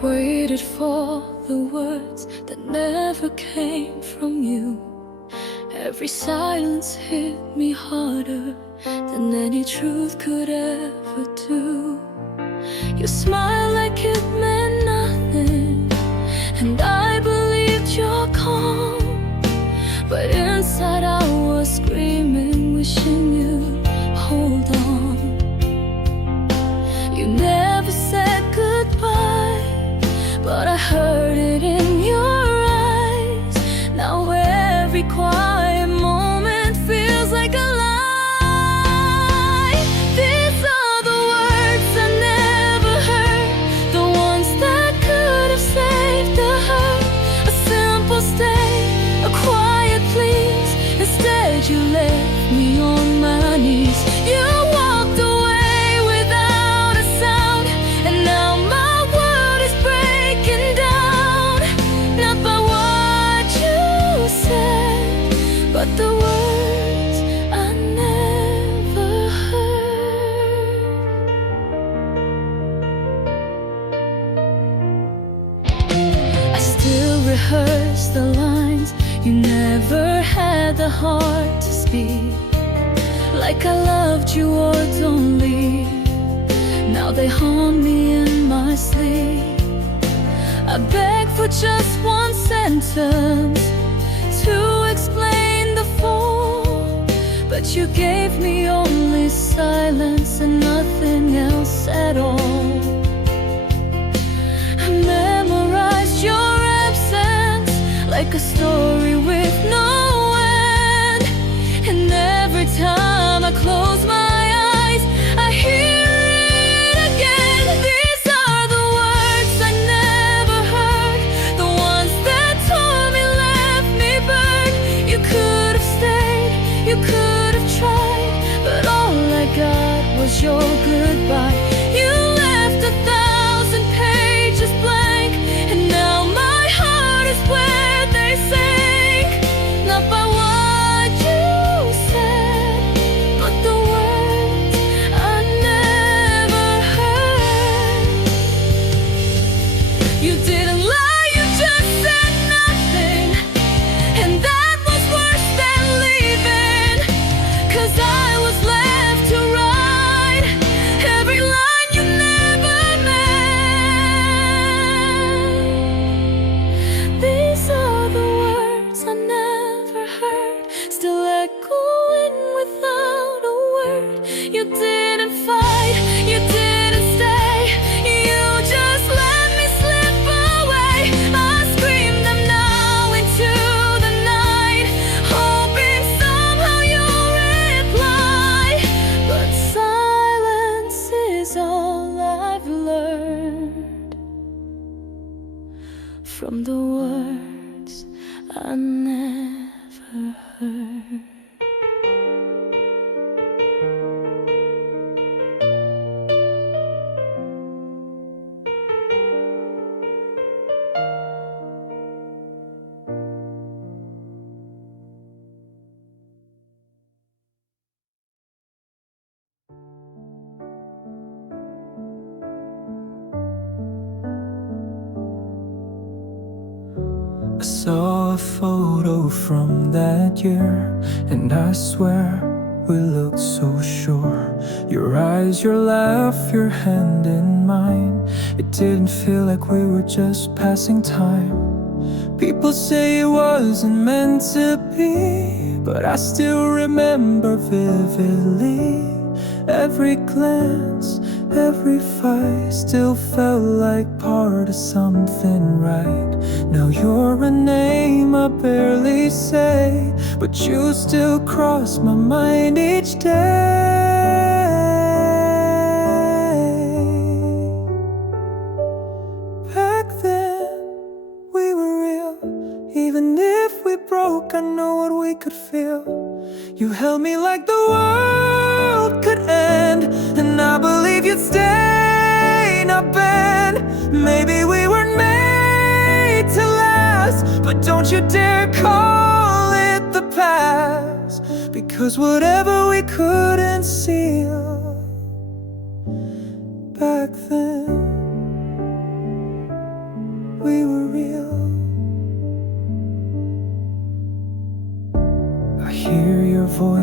waited for the words that never came from you. Every silence hit me harder than any truth could ever do. You smiled like it meant nothing, and I believed your calm. But inside I was screaming, wishing you'd hold on. You never said goodbye, but I heard it in your eyes. Now every quiet moment feels like a lie. These are the words I never heard, the ones that could have saved the hurt. A simple stay, a quiet please. Instead you left me on my knees. You walked away without a sound, and now my world is breaking down. Not by what you said, but the words I never heard. I still rehearse the lines you never had the heart to speak. Like I loved you or don't leave. Now they haunt me in my sleep. I beg for just one sentence to explain the fall, but you gave me only silence and nothing else at all. I memorized your absence like a story with no end, and every time I close my eyes I hear it again. These are the words I never heard, the ones that tore me, left me burned. You could have stayed, you could have tried, but all I got was your goodbye. You left 1,000 pages blank, and now my heart is where they sank. Not by what you said, but the words I never heard. You didn't lie, you just said nothing, and that was worse than leaving. 'Cause I was left to write every line you never meant. These are the words I never heard, still echoing without a word. You didn't fight, you didn't stay, you just let me slip away. I screamed them now into the night, hoping somehow you'll reply. But silence is all I've learned from the words I never heard. I saw a photo from that year, and I swear we looked so sure. Your eyes, your laugh, your hand in mine. It didn't feel like we were just passing time. People say it wasn't meant to be, but I still remember vividly. Every glance, every fight still felt like part of something right. Now you're a name I barely say, but you still cross my mind each day. Back then, we were real. Even if we broke, I know what we could feel. You held me like the world could end, and I believe you'd stay, not bend. Maybe we weren't made to last, but don't you dare call it the past. Because whatever we couldn't seal back then,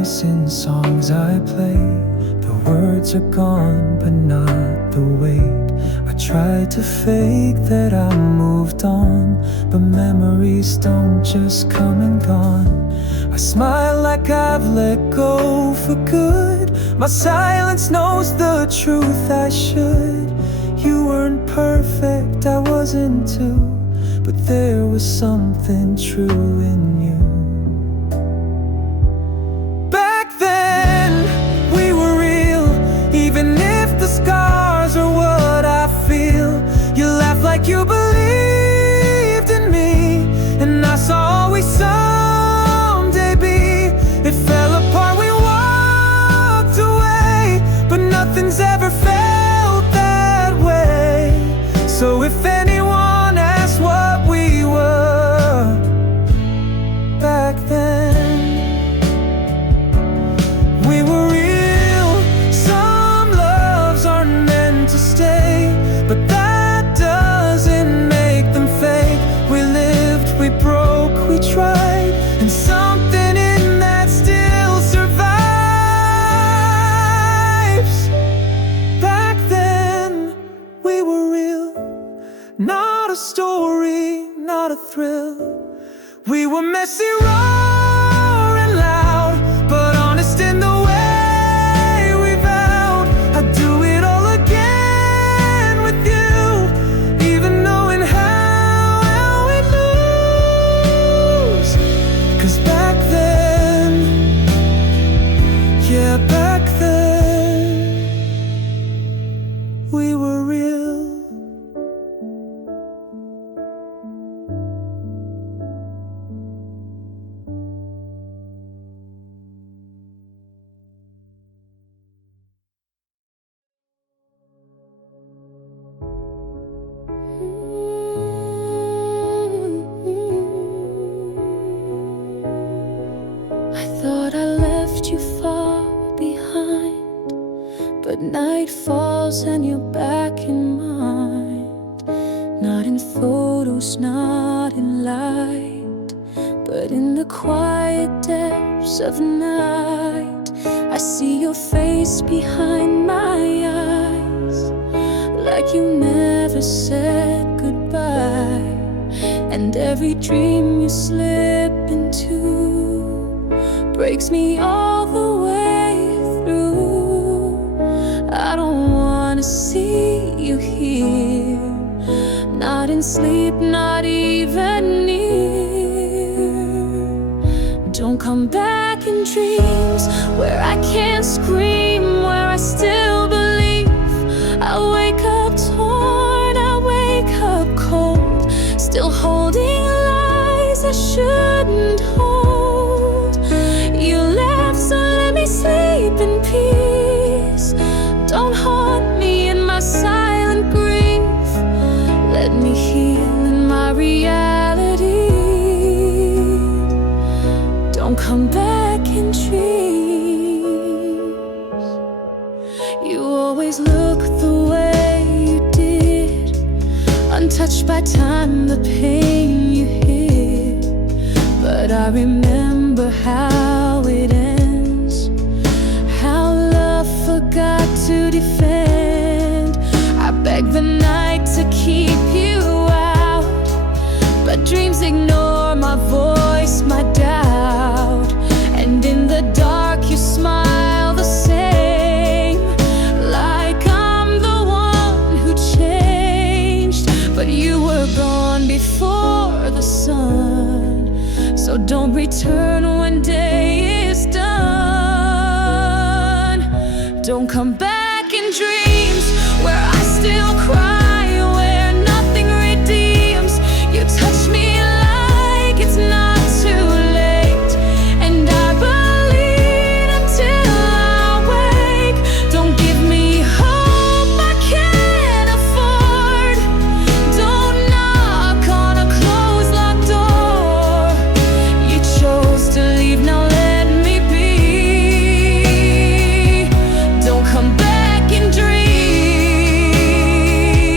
voice in songs I play. The words are gone, but not the weight. I tried to fake that I moved on, but memories don't just come and gone. I smile like I've let go for good. My silence knows the truth I should. You weren't perfect, I wasn't too, but there was something true in you. Back then, we were real, even if the scars are what I feel. You laughed like you believed in me, and I saw always someday be. It fell apart, we walked away, but nothing's ever felt that way. So if anyone asks what we were back then, we were real. Some loves aren't meant to stay, but that doesn't make them fake. We lived, we broke, we tried, and something in that still survives. Back then, we were real. Not a story, not a thrill. We were messy, raw and loud, but honest in the way we vowed. I'd do it all again with you, even knowing how we'd lose. 'Cause back then, yeah, back then, we were real. I thought I left you far behind, but night falls and you're back in mind. Not in photos, not in light, but in the quiet depths of night. I see your face behind my eyes, like you never said goodbye. And every dream you slip into breaks me all the way through. I don't wanna see you here, not in sleep, not even near. Don't come back in dreams where I can't scream, where I still believe. I wake up torn, I wake up cold, still holding lies I shouldn't hold. You left, so let me sleep in peace. Don't haunt me in my silent grief. Let me heal in my reality. Don't come back in dreams. You always look the way you did, untouched by time, the pain you hid. But I remember how it ends, how love forgot to defend. I begged the night to keep you out, but dreams ignore my voice, my doubt. And in the dark you smile the same, like I'm the one who changed. But you were gone before the sun, so don't return when day is done. Don't come back in dreams where I still cry, where nothing redeems. You touch me like it's not too late, and I believe until I wake. Don't give me hope I can't afford. Don't knock on a closed locked door. You chose to leave, now let me be. Don't come back in dreams.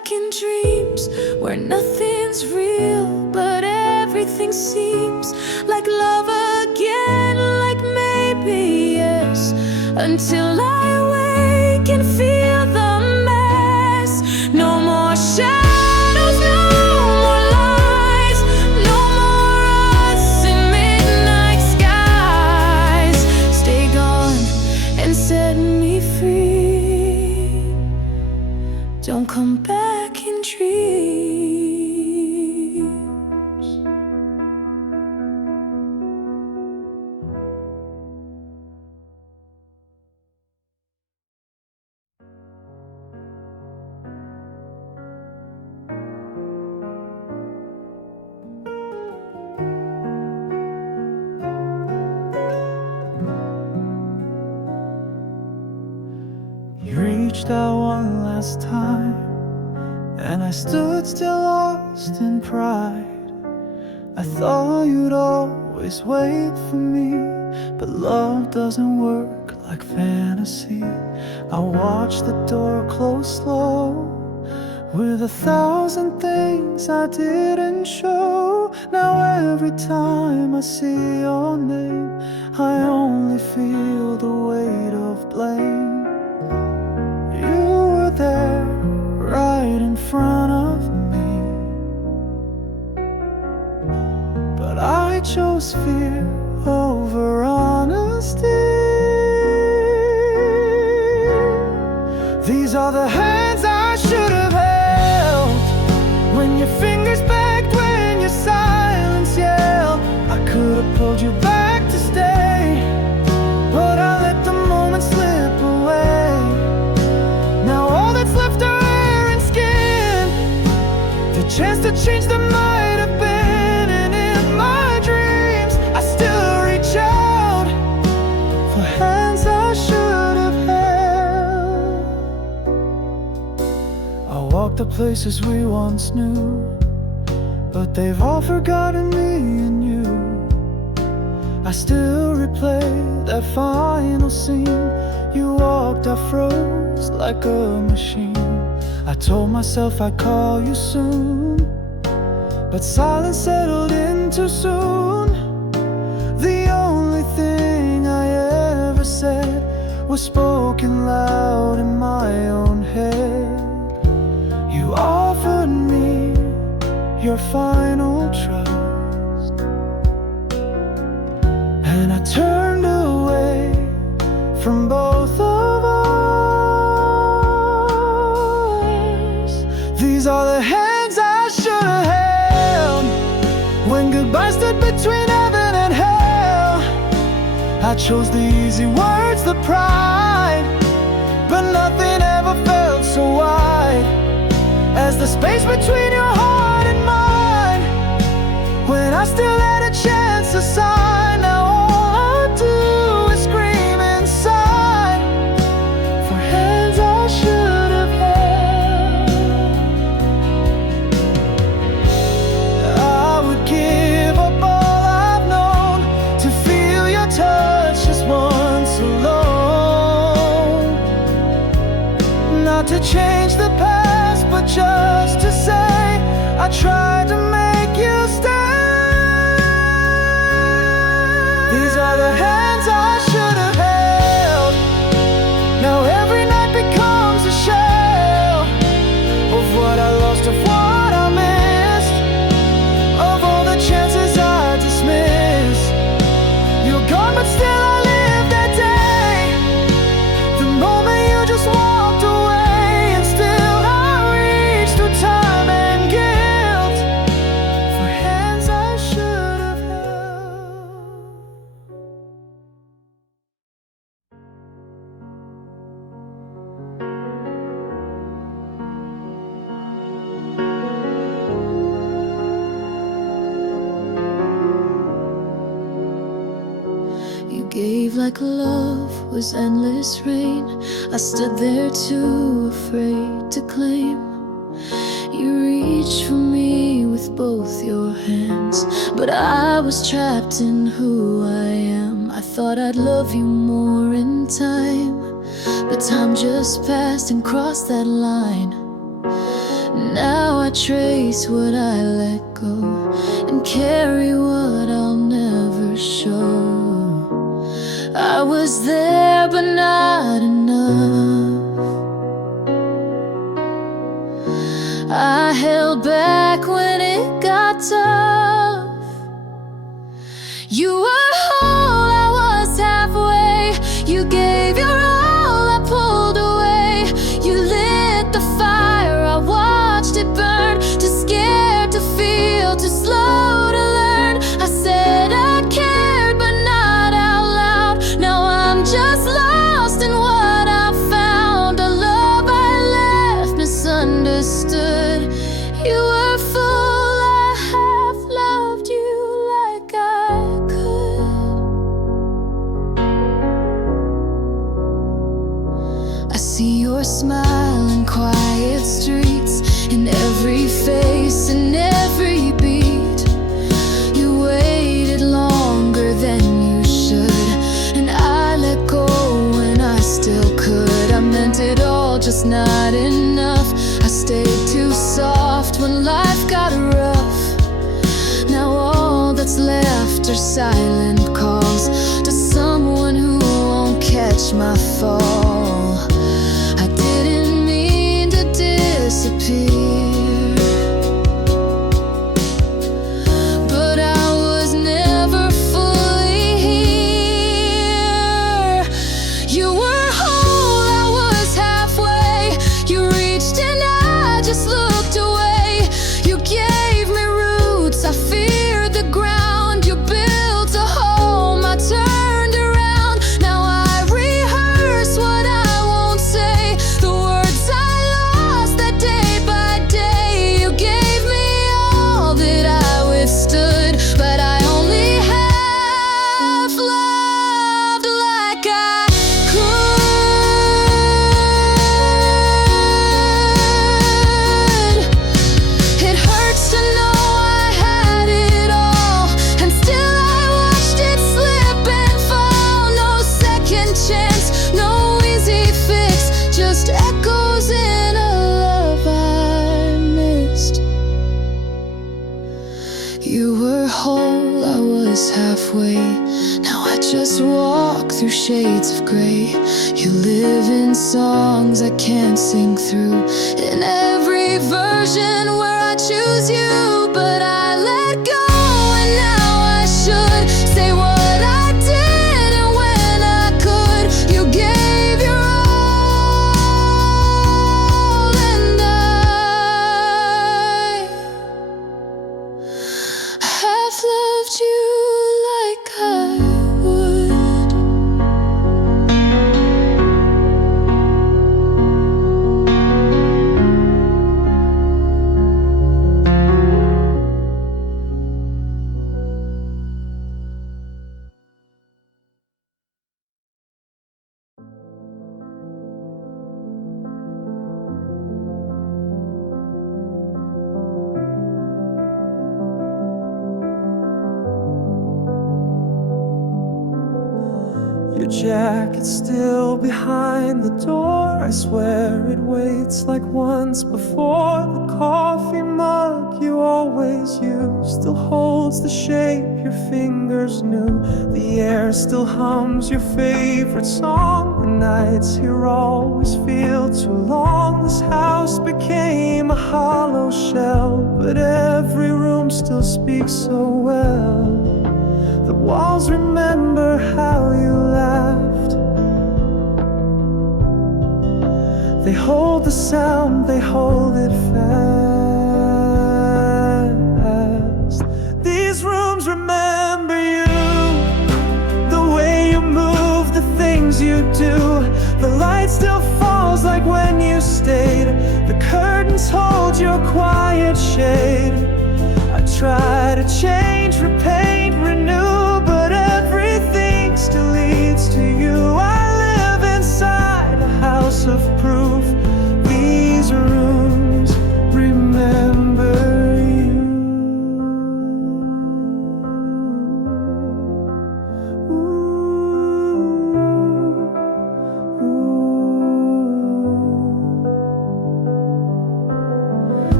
was real, but everything seems like love again, like maybe yes, until I wake and feel the mess. No more shadows, no more lies, no more us in midnight skies. Stay gone and set me free. Don't come back in dreams. You reached out one last time, and I stood still lost in pride. I thought you'd always wait for me, but love doesn't work like fantasy. I watched the door close slow, with 1,000 things I didn't show. Now every time I see your name, I only feel the weight of blame. You were there, right in front of me, but I chose fear over honesty. These are the hands I should have held, when your fingers begged, when your silence yelled. I could have pulled you back to stay, but I let the moment slip away. Now all that's left are air and skin, the chance to change that might have been. And in my dreams I still reach out for hands I should have held. I walk the places we once knew, but they've all forgotten me and you. I still replay that final scene. You walked, I froze like a machine. I told myself I'd call you soon, but silence settled in too soon. The only thing I ever said was spoken loud in my own head. You offered me your final trust, and I turned away from both of us. These are the hands I should have held, when goodbye stood between heaven and hell. I chose the easy words, the pride, but nothing ever felt so wide as the space between your heart and mine, when I still had a chance to sign. Now all I do is scream inside for hands I should have held. I would give up all I've known to feel your touch just once alone, not to change the past, but just to say I tried to make you stay. These are the hands I should have held. Now every night becomes a shell of what I lost, of what I missed, of all the chances I dismissed. You're gone, but still I live that day, the moment you just walked away. And still I reach through time and guilt for hands I should have held. You gave like love was endless rain. I stood there too afraid to claim. You reached for me with both your hands, but I was trapped in who I am. I thought I'd love you more in time, but time just passed and crossed that line. Now I trace what I let go and carry what I'll never show. I was there but not enough. I held back when it got tough. You were whole, I was halfway. You gave your all, I pulled away. You lit the fire, I watched it burn. Too scared to feel, too slow to learn. I said I cared, but not out loud. Now I'm just lost in what I found. A love I left misunderstood. You were full, I half loved you like I could. I see your smile in quiet streets, in every face, in every beat. You waited longer than you should, and I let go when I still could. I meant it all, just not enough. I stayed too soft when life got rough. Now all that's left are silent calls to someone who won't catch my fall. I didn't mean to disappear, but I was never fully here. You were whole, I was halfway. You reached and I just looked away. You gave me roots, I feared the ground. You built a home, I turned around. Now I rehearse what I won't say, the words I lost that day by day. You gave me all that I withstood, but I only half loved like I could. It hurts to know I had it all, and still I watched it slip and fall. No second chance, no easy fix, just echoes in a love I missed. You were whole, I was halfway. Now I just walk through shades of gray. You live in songs I can't sing through, in every version where I choose you, but I let go, and now I should say what I did and when I could. You gave your all, and I have loved you like I would. Your jacket's still behind the door. I swear it waits like once before. The coffee mug you always use still holds the shape your fingers knew. The air still hums your favorite song. The nights here always feel too long. This house became a hollow shell, but every room still speaks so well. The walls remember how you laughed. They hold the sound, they hold it fast. These rooms remember you, the way you move, the things you do. The light still falls like when you stayed. The curtains hold your quiet shade. I try to change, repaint, renew, but everything still leads to you. I live inside a house of proof. These rooms remember you. Ooh, ooh.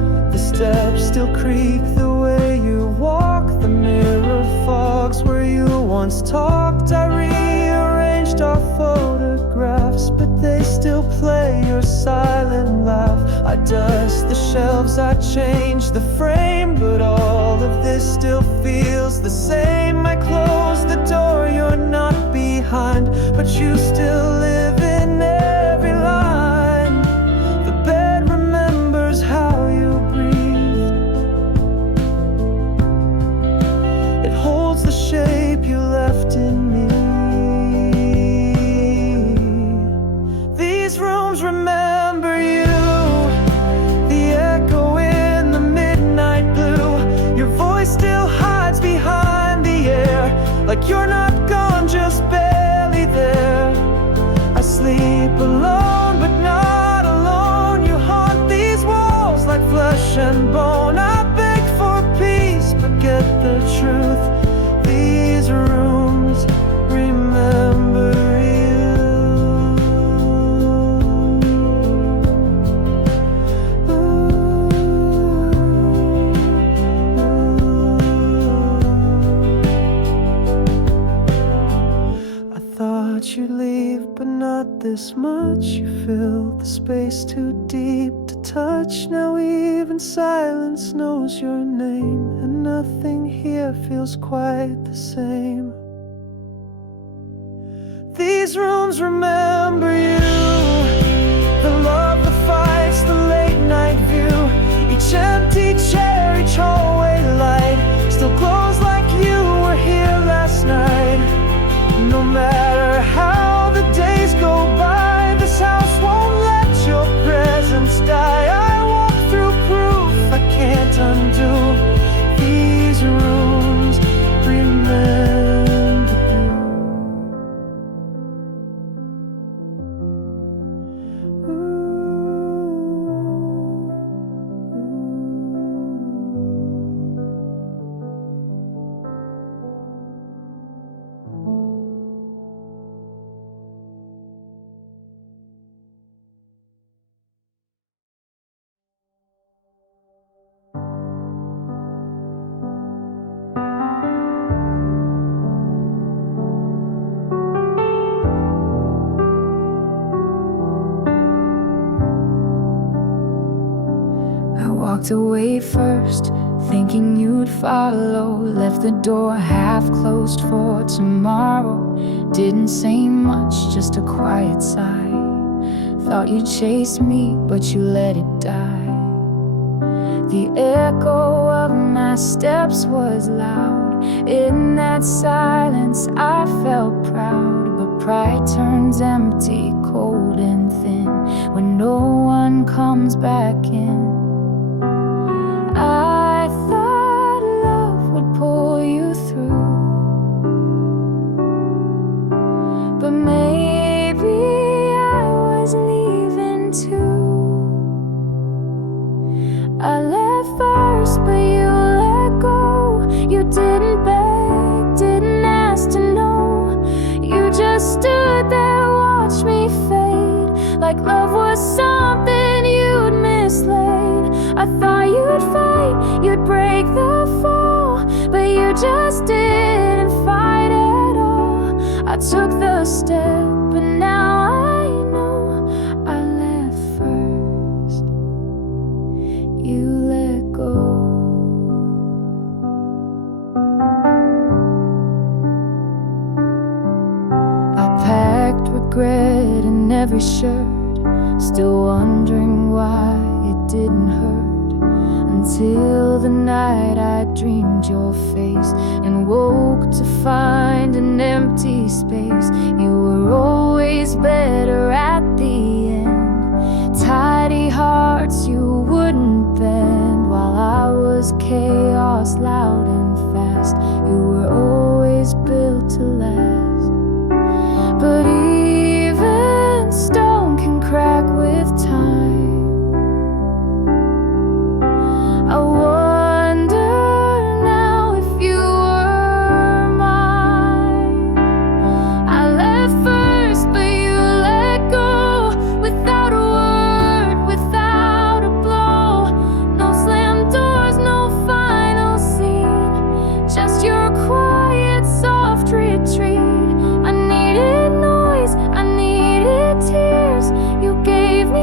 talked, I rearranged our photographs, but they still play your silent laugh. I dust the shelves, I change the frame, but all of this still feels the same. I close the door, you're not behind, but you still live in every line. The bed remembers how you breathed. It holds the shape you left in me. These rooms remember you, the echo in the midnight blue. Your voice still hides behind the air, like you're not gone, just barely there. I sleep alone, but not alone. You haunt these walls like flesh and bone. I beg for peace, but get the truth. These rooms remember you. I thought you'd leave, but not this much. You filled the space too deep to touch. Now even silence knows your name, and nothing here feels quite the same. These rooms remember you, the love, the fights, the late night view. Each empty chair, each hallway light still glows like you were here last night. No matter how the days go by, this house won't let your presence die. I walk through proof I can't undo. These rooms remember walked away first, thinking you'd follow. Left the door half closed for tomorrow. Didn't say much, just a quiet sigh. Thought you'd chase me, but you let it die. The echo of my steps was loud. In that silence I felt proud, but pride turns empty, cold and thin when no one comes back in. I thought love would pull you through, but maybe I was leaving too. I left first, but you let go. You didn't beg, didn't ask to know. You just stood there, watched me fade, like love was something you'd mislaid. I thought you'd fight, you'd break the fall, but you just didn't fight at all. I took the step, but now I know I left first. You let go. I packed regret in every shirt, still wondering why it didn't hurt. Until the night I dreamed your face and woke to find an empty space. You were always better at the end. Tidy hearts you wouldn't bend, while I was chaos, loud and fast. You were always built to last. But even stone can crack with time. I wonder now if you were mine. I left first, but you let go, without a word, without a blow. No slammed doors, no final scene, just your quiet, soft retreat.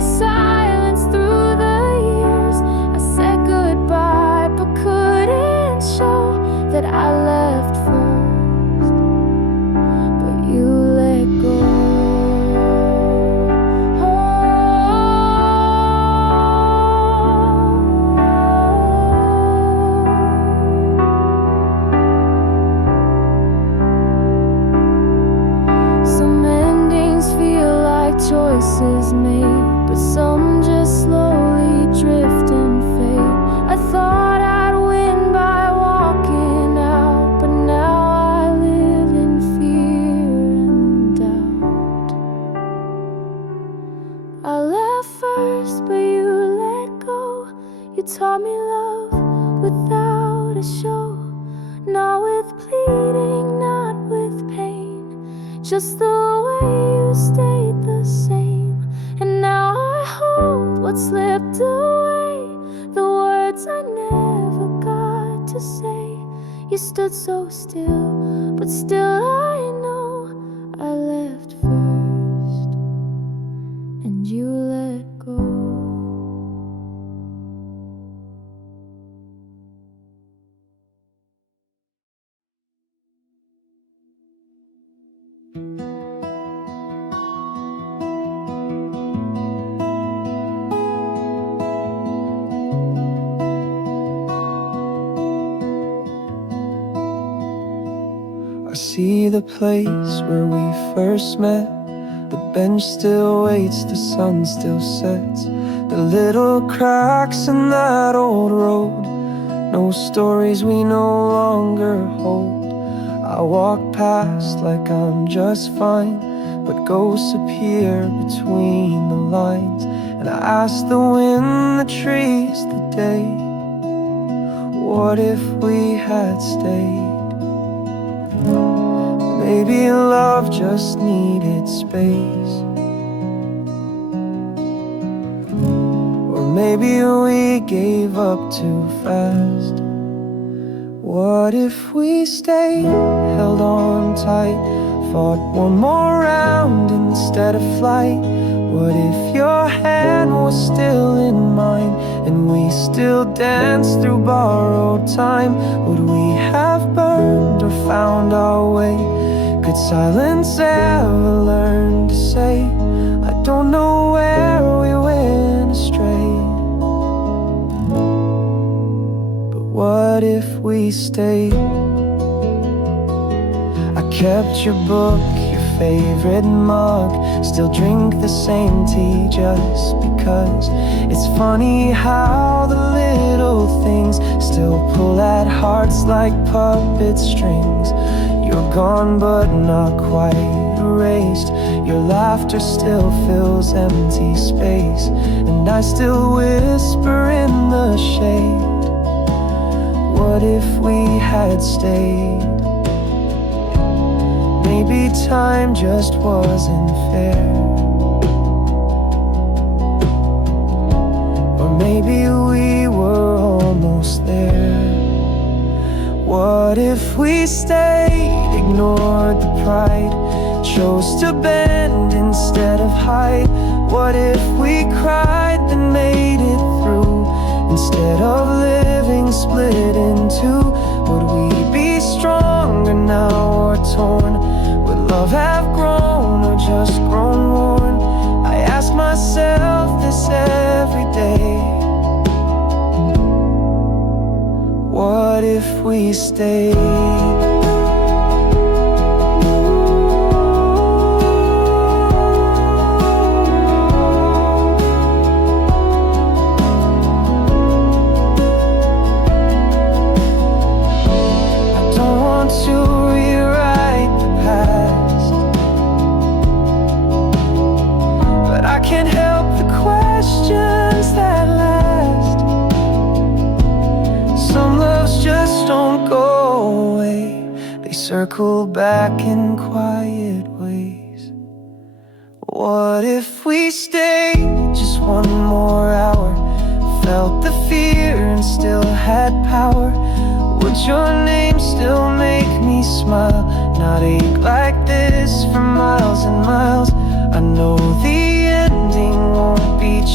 silence through the years. I said goodbye but couldn't show that I left first, but you let go. Some endings feel like choices made, but some just slowly drift and fade. I thought I'd win by walking out, but now I live in fear and doubt. I left first, but you let go. You taught me love without a show, not with pleading, not with pain, just the way you stayed the same. And now I hold what slipped away, the words I never got to say. You stood so still, but still I know I left first, and you let go. I see the place where we first met. The bench still waits, the sun still sets. The little cracks in that old road, no stories we no longer hold. I walk past like I'm just fine, but ghosts appear between the lines. And I ask the wind, the trees, the day, what if we had stayed? Maybe love just needed space, or maybe we gave up too fast. What if we stayed, held on tight, fought one more round instead of flight? What if your hand was still in mine, and we still danced through borrowed time? Would we have burned or found our way? Could silence ever learn to say, I don't know where we went astray? But what if we stayed? I kept your book, your favorite mug, still drink the same tea just because. It's funny how the little things still pull at hearts like puppet strings. You're gone but not quite erased. Your laughter still fills empty space, and I still whisper in the shade, what if we had stayed? Maybe time just wasn't fair, or maybe we were almost there. What if we stayed, ignored the pride, chose to bend instead of hide? What if we cried then made it through, instead of living split in two? Would we be stronger now or torn? Would love have grown or just grown worn? I ask myself this every day. What if we stayed? Circle back in quiet ways. What if we stayed just one more hour, felt the fear and still had power? Would your name still make me smile, not ache like this for miles and miles? I know the ending won't be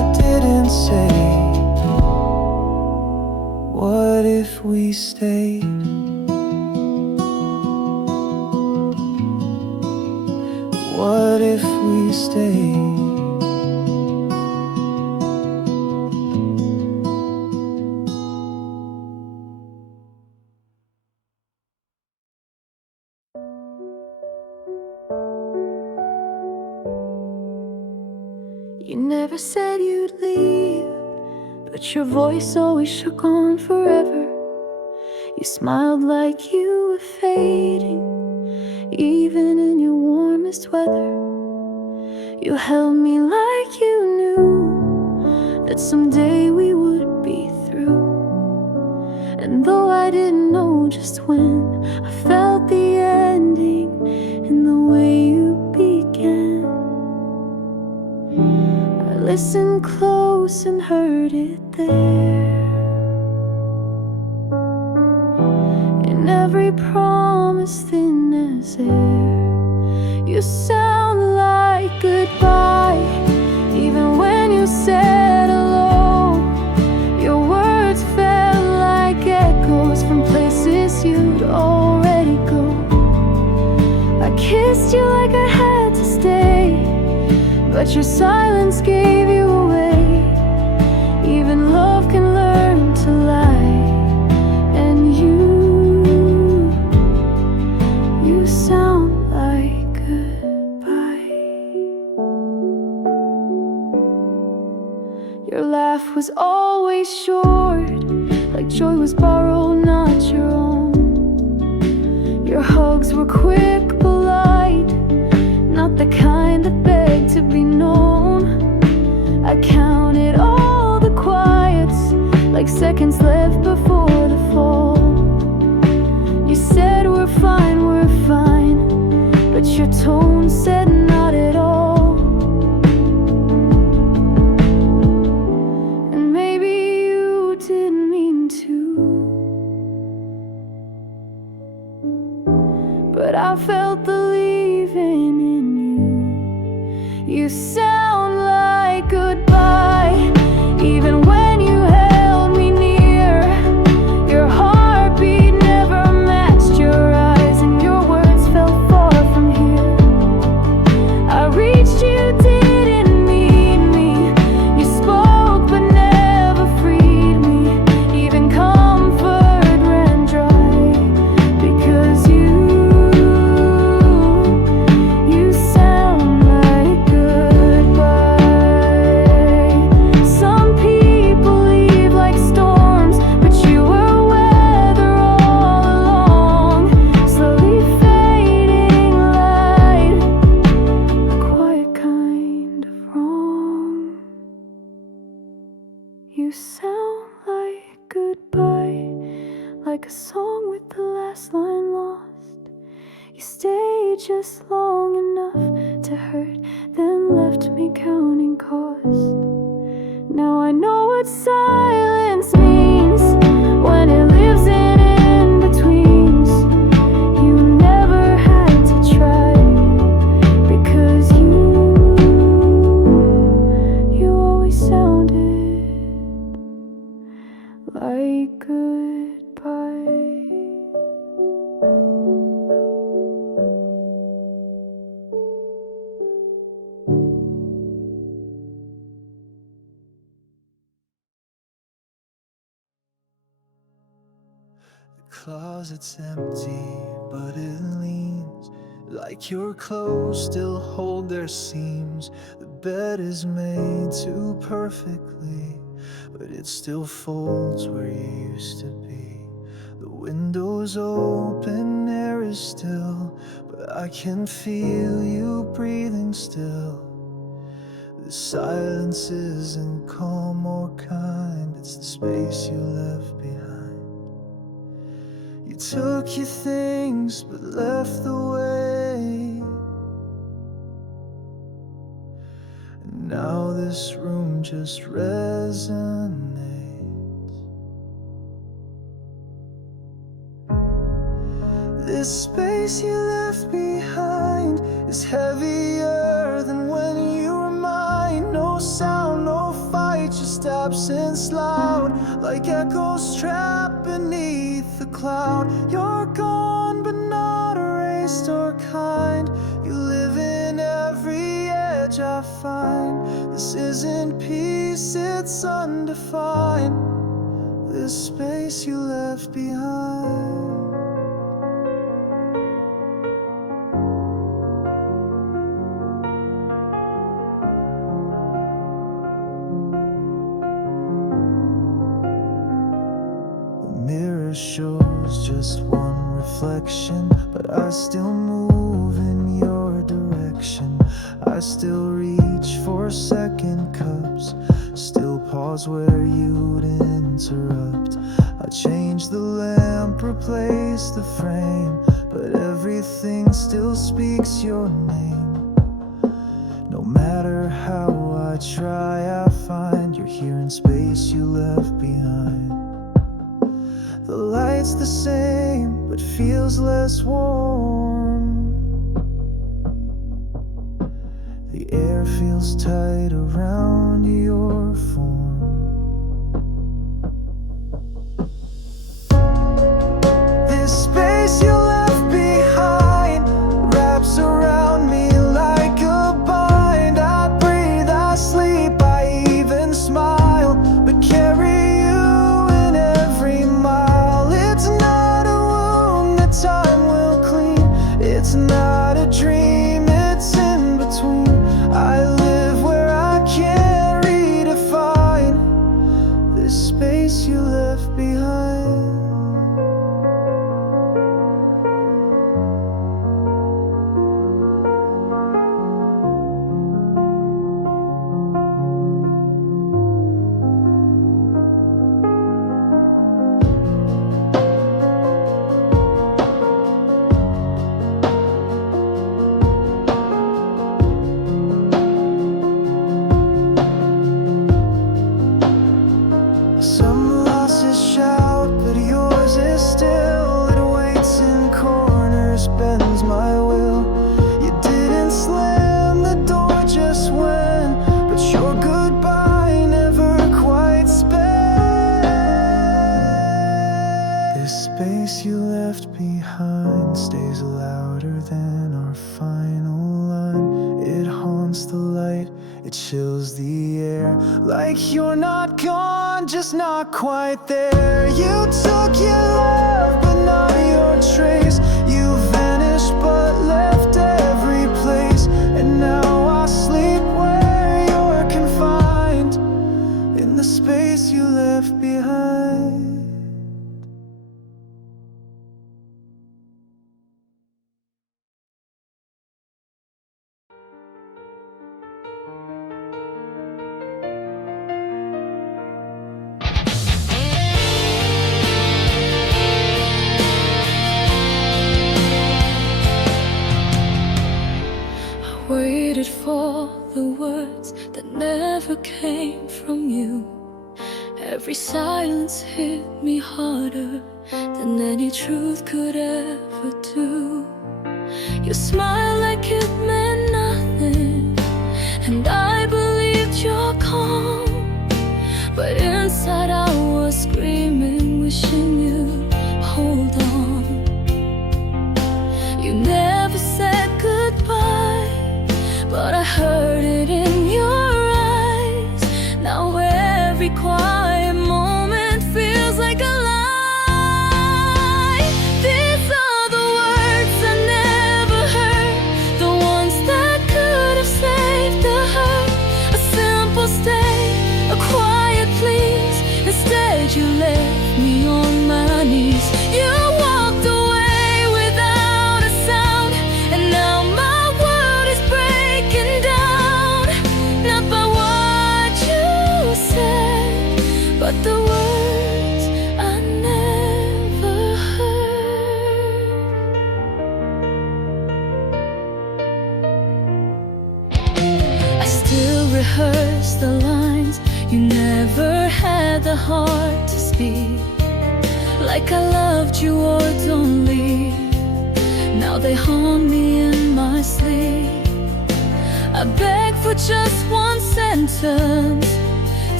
if we stayed? What if we stayed? You never said you'd leave, but your voice always shook on forever. You smiled like you were fading, even in your warmest weather. You held me like you knew that someday we would be through. And though I didn't know just when, I felt the ending in the way you began. I listened close and heard it there. In every promise thin as air, you sound like goodbye. Even when you said hello, your words felt like echoes from places you'd already go. I kissed you like I had to stay, but your silence gave you away. Even love can learn to lie. And you sound like goodbye. Your laugh was always short, like joy was borrowed, not your own. Your hugs were quick, polite, not the kind that begged to be known. I counted all the quiets, like seconds left before the fall. You said we're fine, but your tone said not at all. And maybe you didn't mean to, but I felt the leaving in you. You sound like goodbye. Even when you held me near, your heartbeat never matched your eyes, and your words fell far from here. I reached you, didn't need me. You spoke but never freed me. Even comfort ran dry, because you sound like goodbye. Some people leave like storms, but you were weather all along, slowly fading light, a quiet kind of wrong. You sound like goodbye, like a song with the last line lost. You stayed just long enough to hurt, then left me counting cost. Now I know what silence means, when it lives in in-betweens. You never had to try, because you always sounded like goodbye. The closet's empty, but it leans like your clothes still hold their seams. The bed is made too perfectly, but it still folds where you used to be. The window's open, air is still, but I can feel you breathing still. The silence isn't calm or kind, it's the space you left behind. You took your things but left the way, and now this room just resonates. This space you left behind is heavier than when you were mine. No sound, no fight, heartbeat just stops and loud, like echoes trapped beneath the cloud. You're gone but not erased or kind. You live in every edge I find. This isn't peace, it's undefined. This space you left behind. Mirror shows just one reflection, but I still move in your direction. I still reach for second cups, still pause where you'd interrupt. I change the lamp, replace the frame, but everything still speaks your name. No matter how I try, I find you're here in space you left behind. The light's the same, but feels less warm. The air feels tight around your form. This space you left behind wraps around me like a bind. I breathe, I sleep, I even smile, but carry it's not a dream, it's in between. I live where I can't redefine this space you left behind. It chills the air, like you're not gone, just not quite there. You took your love, but not your trace. You vanished, but left every place. And now I sleep where you're confined, in the space you left behind. Waited for the words that never came from you. Every silence hit me harder than any truth could ever do. You smiled like it meant nothing, and I believed your calm. But inside I was screaming, wishing you'd hold on. You never said goodbye, but I heard it in your eyes. Now every quiet moment feels like a lie. These are the words I never heard, the ones that could have saved the hurt. A simple stay, a quiet please. Instead you left me on my knees. You walked away without a sound, and now my world is breaking down. Not by what you said, but the words I never heard. I still rehearse the lines you never had the heart to speak. Like I loved you or don't leave. Now they haunt me in my sleep. I beg for just one sentence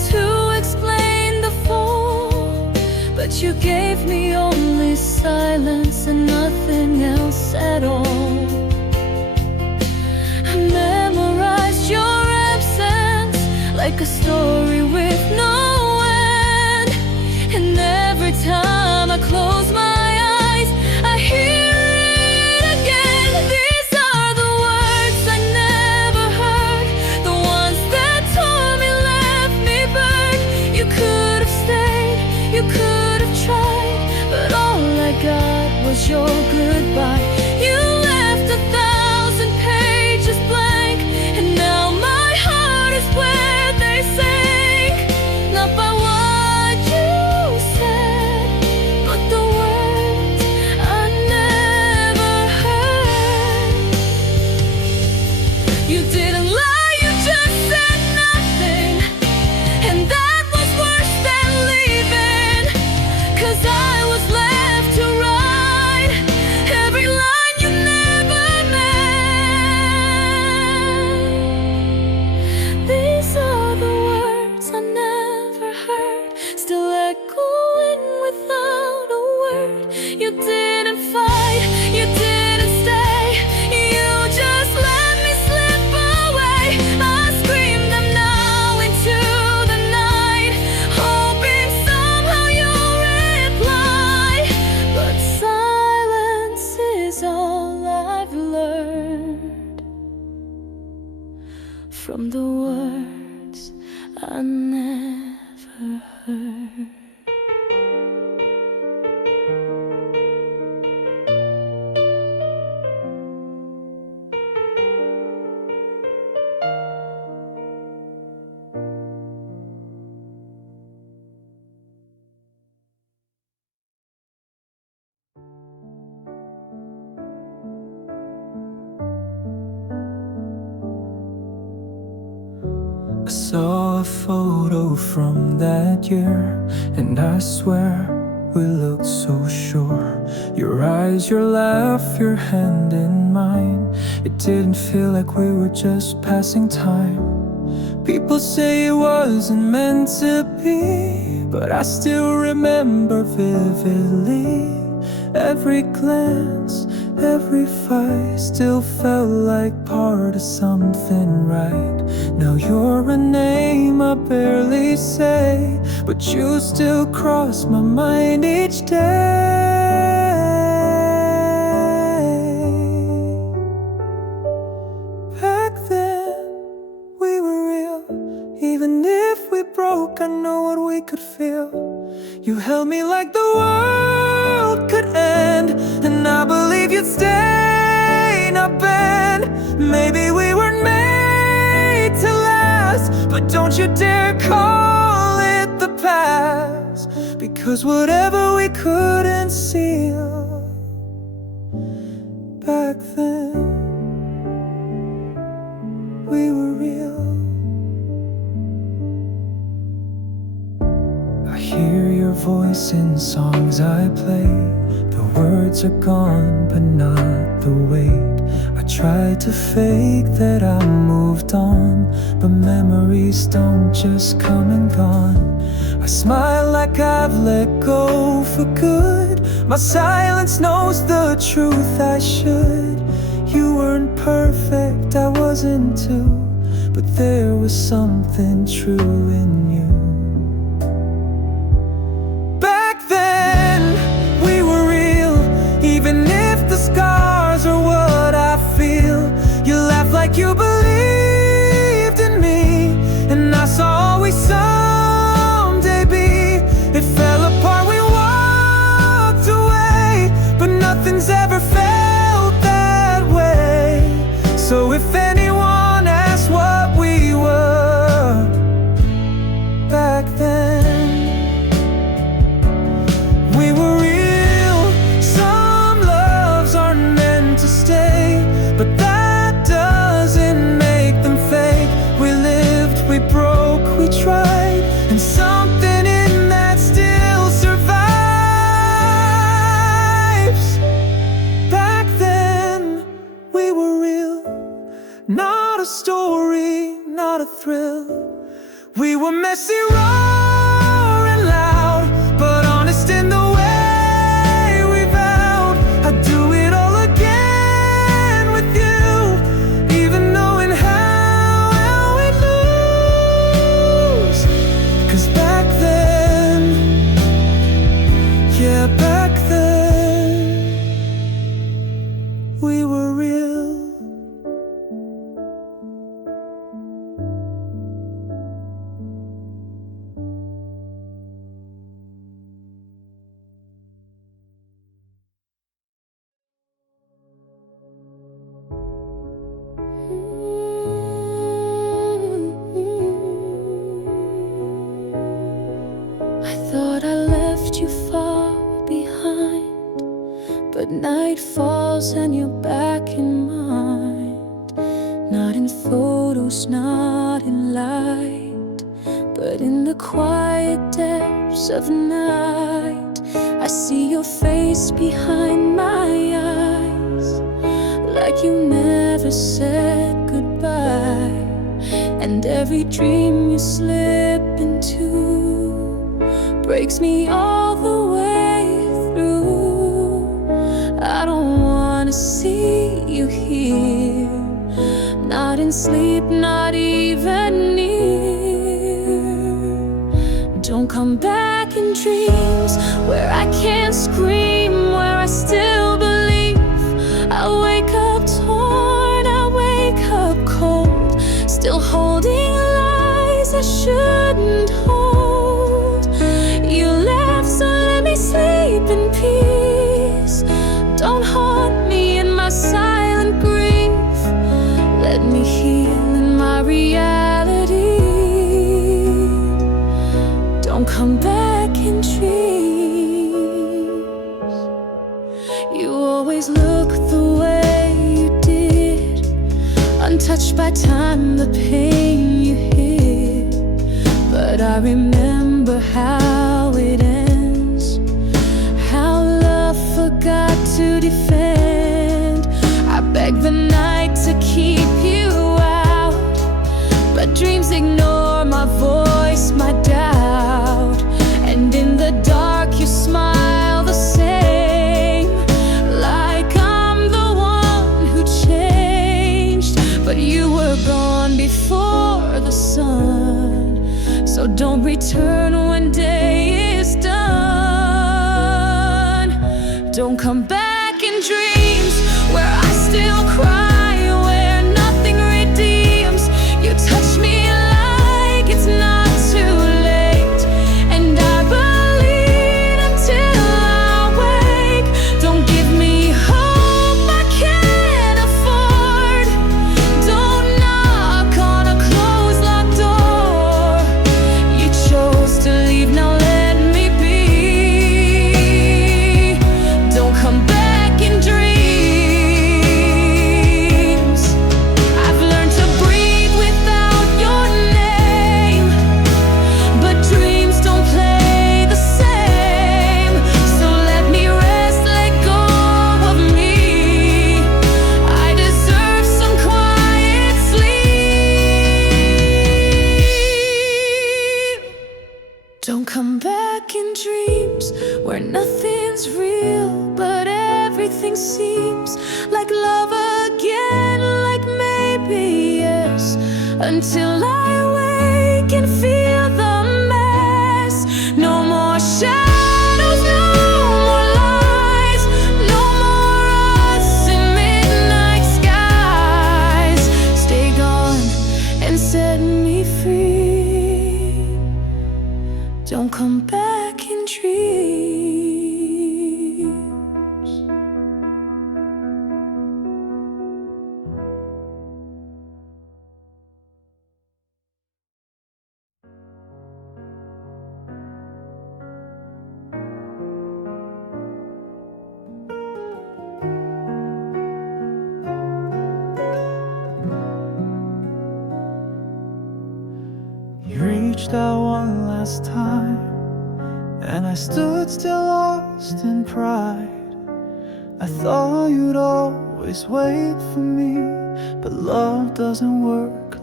to explain the fall, but you gave me only silence and nothing else at all. I memorized your absence like a story with no end, and every time I close my eyes, I hear it again. These are the words I never heard, the ones that tore me, left me burned. You could have stayed, you could have tried, but all I got was your goodbye. You left 1,000 pages blank, and now my heart is where they sank. Not by what you said, but the words I never heard. You didn't lie, you just said nothing, and that was worse than leaving, 'cause I was left to write every line you never meant. These are the words I never heard, still echoing without a word. You didn't fight, you didn't stay, you just let me slip away. I screamed them now into the night, hoping somehow you'll reply, but silence is all I've learned from the words I never heard. I saw a photo from that year, and I swear we looked so sure. Your eyes, your laugh, your hand in mine. It didn't feel like we were just passing time. People say it wasn't meant to be, but I still remember vividly. Every glance, every fight still felt like part of something right. Now you're a name I barely say, but you still cross my mind each day. Back then, we were real. Even if we broke, I know what we could feel. You held me like the world could end, and I believe you'd stay, not bend. Maybe we weren't made to last, but don't you dare call it the past, because whatever we couldn't seal back then, we were real. I hear your voice in songs I play. The words are gone, but not the weight. I tried to fake that I moved on, but memories don't just come and gone. I smile like I've let go for good. My silence knows the truth I should. You weren't perfect, I wasn't too, but there was something true in you. Even if the scars are what I feel, you laughed like you believed in me, and I saw always someday be. It fell apart, we walked away, but nothing's ever felt that way. So if anyone asks what we were back then, we were real. But that doesn't make them fake. We lived, we broke, we tried, and something in that still survives. Back then, we were real. Not a story, not a thrill. We were messy, raw and loud, but honest in the way we vowed. I'd do it all again with you, even knowing how well we'd lose. 'Cause back then, yeah, back then, we were real. I thought I left you far behind, but night falls and you're back in mind. Not in photos, not in light, but in the quiet depths of night. I see your face behind my eyes, like you never said goodbye. And every dream you slip into breaks me all the way through. I don't wanna see you here, not in sleep, not even near. Don't come back in dreams where I can't scream, where I still believe. I'll wake up torn, I'll wake up cold, still holding lies I shouldn't hold. You left, so let me sleep in peace. Don't haunt me in my silent grief. Let me heal in my reality. Don't come back in dreams. You always look the way you did, untouched by time, the pain you hid. But I remember how it ends, how love forgot to defend. I begged the night to keep you out, but dreams ignore my voice, my doubt. And in the dark you smile the same, like I'm the one who changed. But you were gone before the sun, so don't return when day is done. Don't come back in dreams where I still cry, where nothing redeems. You touch me like it's not too late, and I believe until I wake. Don't give me hope I can't afford. Don't knock on a closed locked door. You chose to leave, now let me be. Don't come back in dreams. I've learned to breathe without your name, but dreams don't play the same. So let me rest, let go of me. I deserve some quiet sleep. Don't come back in dreams where nothing's real, but everything seems like love again, like maybe yes, until I wake and feel the mess. No more shadows, no more lies, no more us in midnight skies. Stay gone and set me free. Don't come back in dreams. You reached out one last time, and I stood still lost in pride. I thought you'd always wait for me, but love doesn't work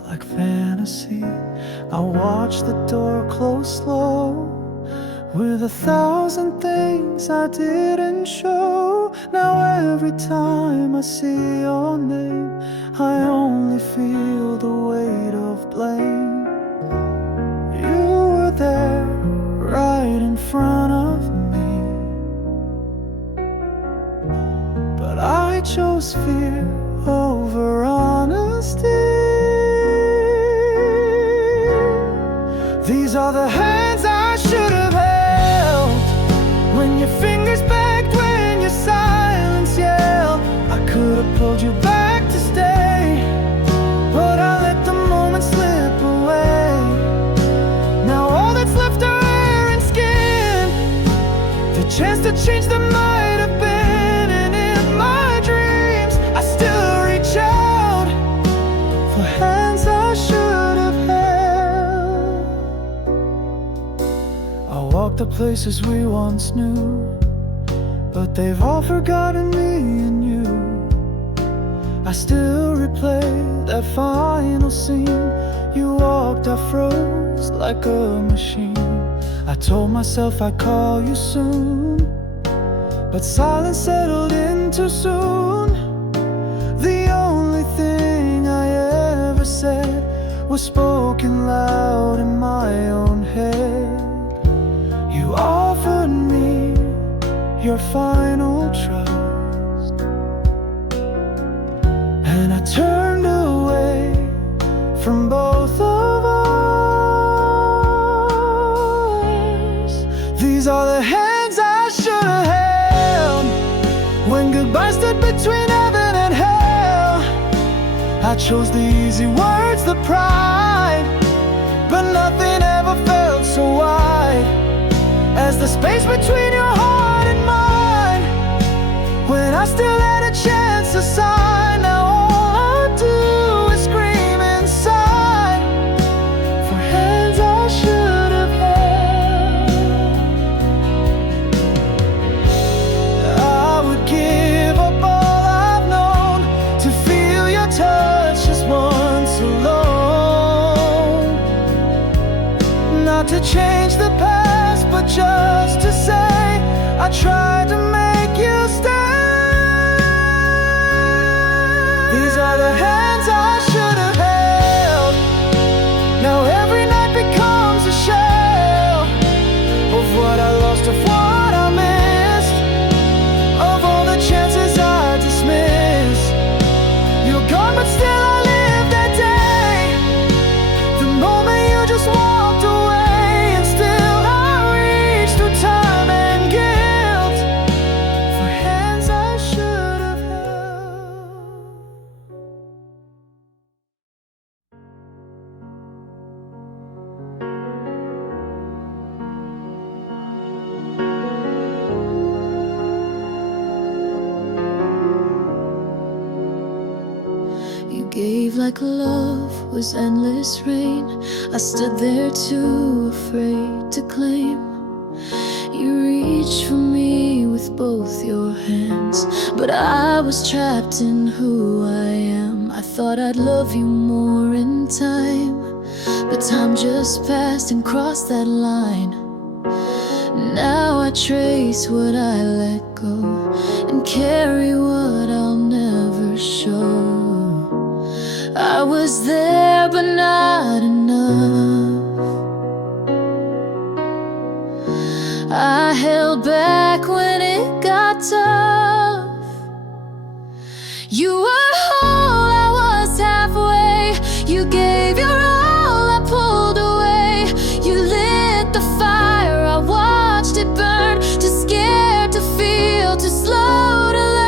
like fantasy. I watch the door close slow, with 1,000 things I didn't show. Now every time I see your name, I only feel the weight of blame. You were there, right in front of me, but I chose fear over honesty. These are the hands I should have held, when your fingers begged, when your silence yelled. I could have pulled you back to stay, but I let the moment slip away. Now all that's left are air and skin, the chance to change that might have been. And in my dreams I still reach out for hands I should have held. I walk the places we once knew, but they've all forgotten me and you. I still replay that final scene. You walked, I froze like a machine. I told myself I'd call you soon, but silence settled in too soon. The only thing I ever said was spoken loud in my own head. You offered me your final trust, and I turned away from both of us. These are the hands I should have held, when goodbye stood between heaven and hell. I chose the easy words, the pride, but nothing ever felt so wide as the space between your heart and mine, when I still had a chance to sign. Now all I do is scream inside for hands I should have held. I would give up all I've known to feel your touch just once alone, not to change the past, but just to say I tried to make you stay. These are the hands I should have held. Now every night becomes a shell of what I lost, of what I missed, of all the chances I dismissed. You're gone, but still I live that day, the moment you just walked away. And still I reach through time and guilt for hands I should have held. You gave like love was endless rain. I stood there too afraid to claim. You reached for me with both your hands, but I was trapped in who I am. I thought I'd love you more in time, but time just passed and crossed that line. Now I trace what I let go and carry what I'll never show. I was there but not enough. I held back when it got tough. You were whole, I was halfway. You gave your all, I pulled away. You lit the fire, I watched it burn. Too scared to feel, too slow to learn.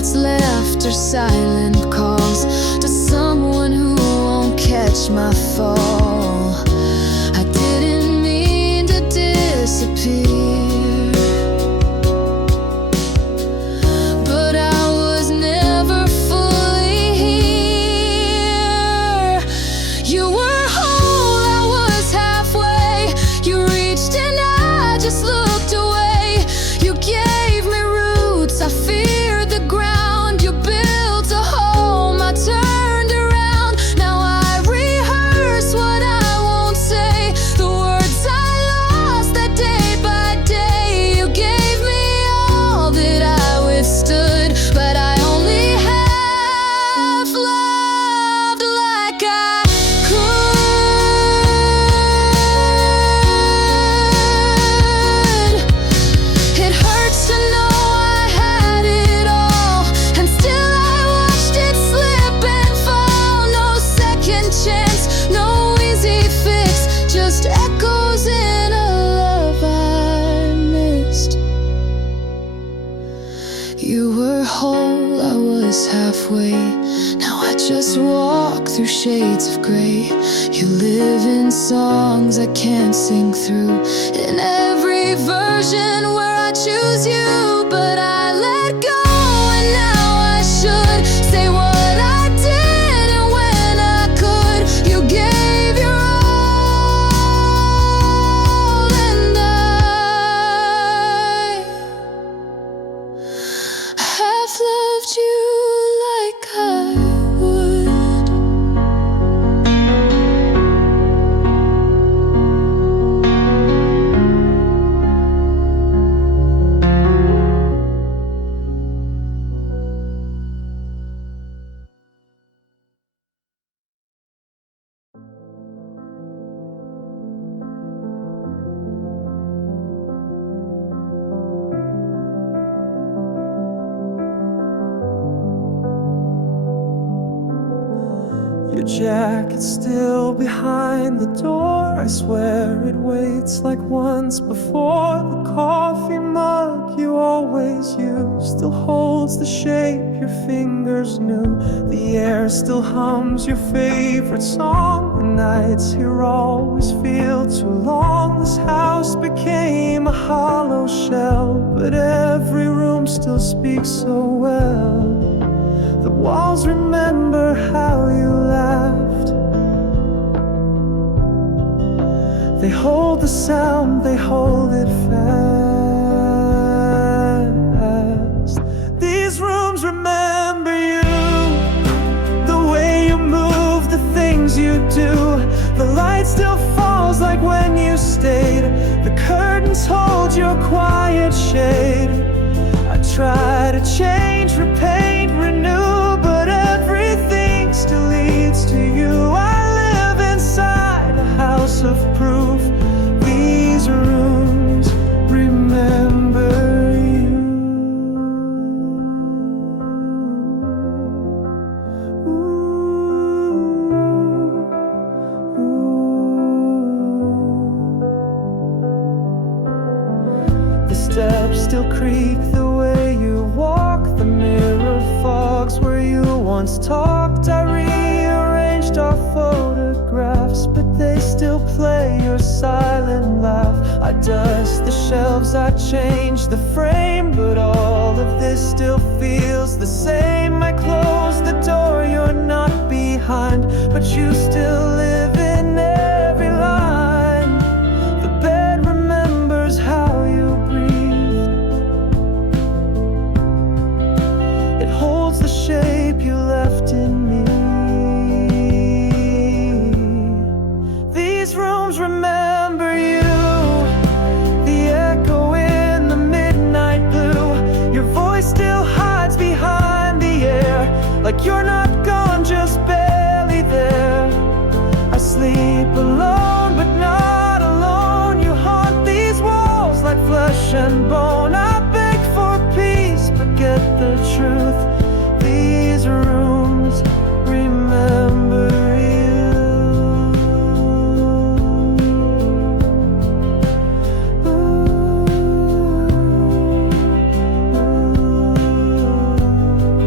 what's left are silent calls to someone who won't catch my fall. I didn't mean to disappear, but I was never fully here. You were whole, I was halfway. You reached and I just looked away. You gave me roots, I feared the ground. You built a home, I turned around. Now I rehearse what I won't say, the words I lost that day by day. You gave me all that I withstood, but I only half loved like I could. It hurts to know I had it all, and still I watched it slip and fall. No second chance, no easy fix, just echoes in a love I missed. You were whole, I was halfway. Now I just walk through shades of gray. You live in songs I can't sing through, in every version where I choose you, but I let go, and now I should say what I did and when I could. You gave your all, and I have loved you like I would. Your jacket's still behind the door. I swear it waits like once before. The coffee mug you always use still holds the shape your fingers knew. The air still hums your favorite song. The nights here always feel too long. This house became a hollow shell, but every room still speaks so well. The walls remember how you laughed. They hold the sound, they hold it fast. These rooms remember you, the way you move, the things you do. The light still falls like when you stayed. The curtains hold your quiet shade. I try to change, repaint, renew, but everything still leads to you. I live inside a house of proof. These rooms remember you. The steps still creak the way you walk. The mirror fogs where you once talked. I rearranged our photographs, but they still play your silent laugh. I dust the shelves, I change the frame, but all of this still feels the same. I close the door, you're not behind, but you still live in every line. The bed remembers how you breathed. It holds the shape you left in me. These rooms remember you, the echo in the midnight blue. Your voice still hides behind the air, like you're not gone, just barely there. I sleep alone, but not alone. You haunt these walls like flesh and bone. I beg for peace, but get the truth. These rooms remember you. Ooh, ooh, ooh.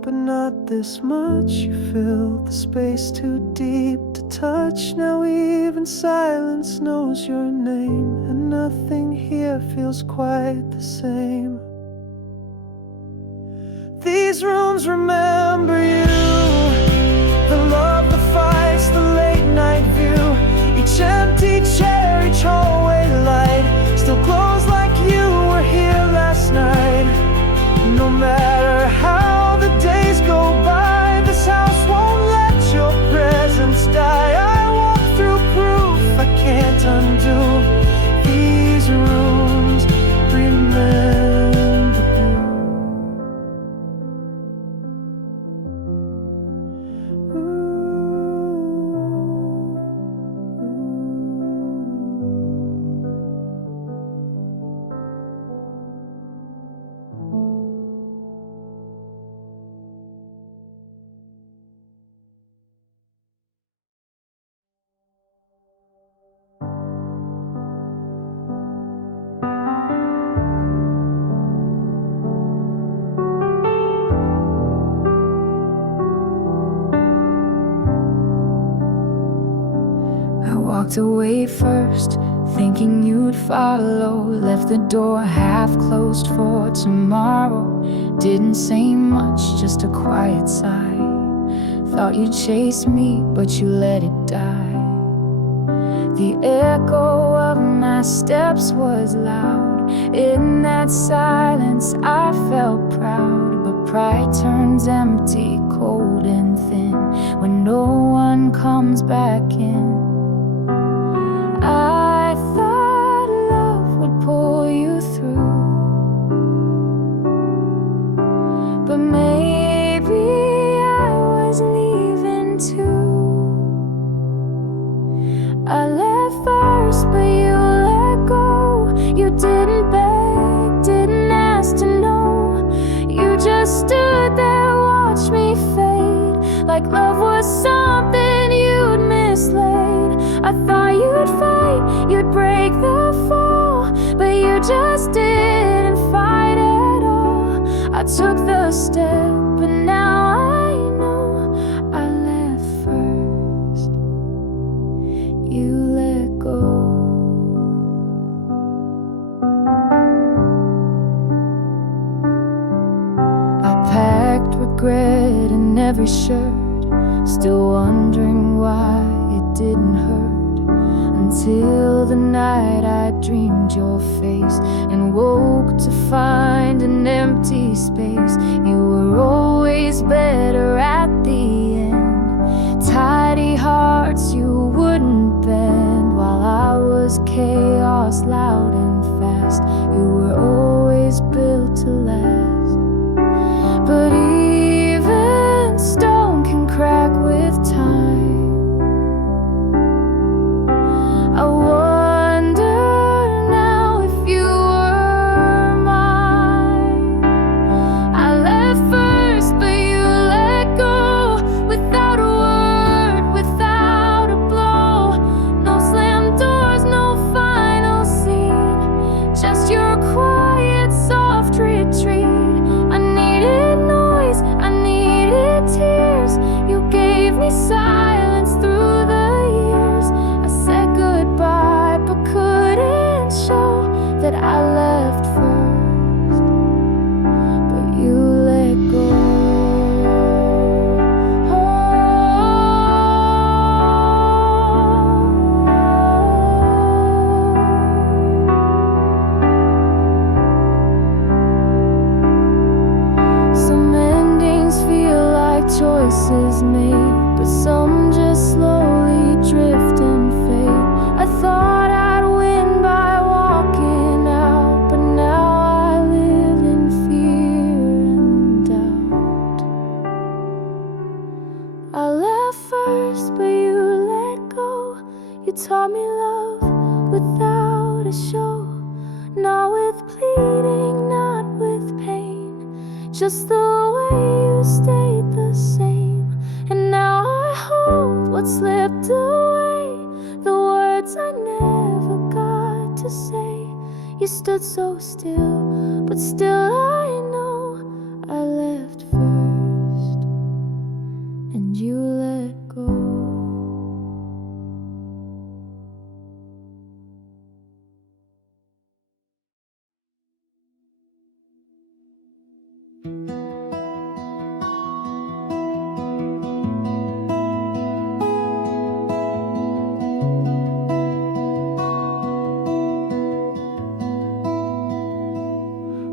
but not this much. You filled the space too deep to touch. Now even silence knows your name, and nothing here feels quite the same. These rooms remember you, the love, the fights, the late night view. Each empty chair, each hallway light still glows like you were here last night. No matter how the days go by, this house won't let your presence die. I walk through proof I can't undo. These rooms remember walked away first, thinking you'd follow. Left the door half closed for tomorrow. Didn't say much, just a quiet sigh. Thought you'd chase me, but you let it die. The echo of my steps was loud. In that silence I felt proud, but pride turns empty, cold and thin when no one comes back in. I thought love would pull you through, but maybe I was leaving too. I left first, but you let go. You didn't beg, didn't ask to know. You just stood there, watched me fade, like love was something you'd mislaid. I thought you'd fight, you'd break the fall, but you just didn't fight at all. I took the step, but now I know I left first. You let go. I packed regret in every shirt, still wondering why it didn't hurt. Until the night I dreamed your face and woke to find an empty space. You were always better at the end. Tidy hearts you wouldn't bend, while I was chaos, loud and fast. You were always built to last. But even stone can crack with time. I wonder now if you were mine. I left first, but you let go, without a word, without a blow. No slammed doors, no final scene, just your quiet, soft retreat. I needed noise, I needed tears. You gave me silence through the years. I said goodbye, but couldn't show that I left first, but you let go. Some endings feel like choices made, but some just slowly drift and fade. I thought I'd win by walking out, but now I live in fear and doubt. I left first, but you let go. You taught me love without a show, not with pleading, not with pain, just the way you stayed the same. And now I hold what slipped away, the words I never got to say. You stood so still, but still I know I left first.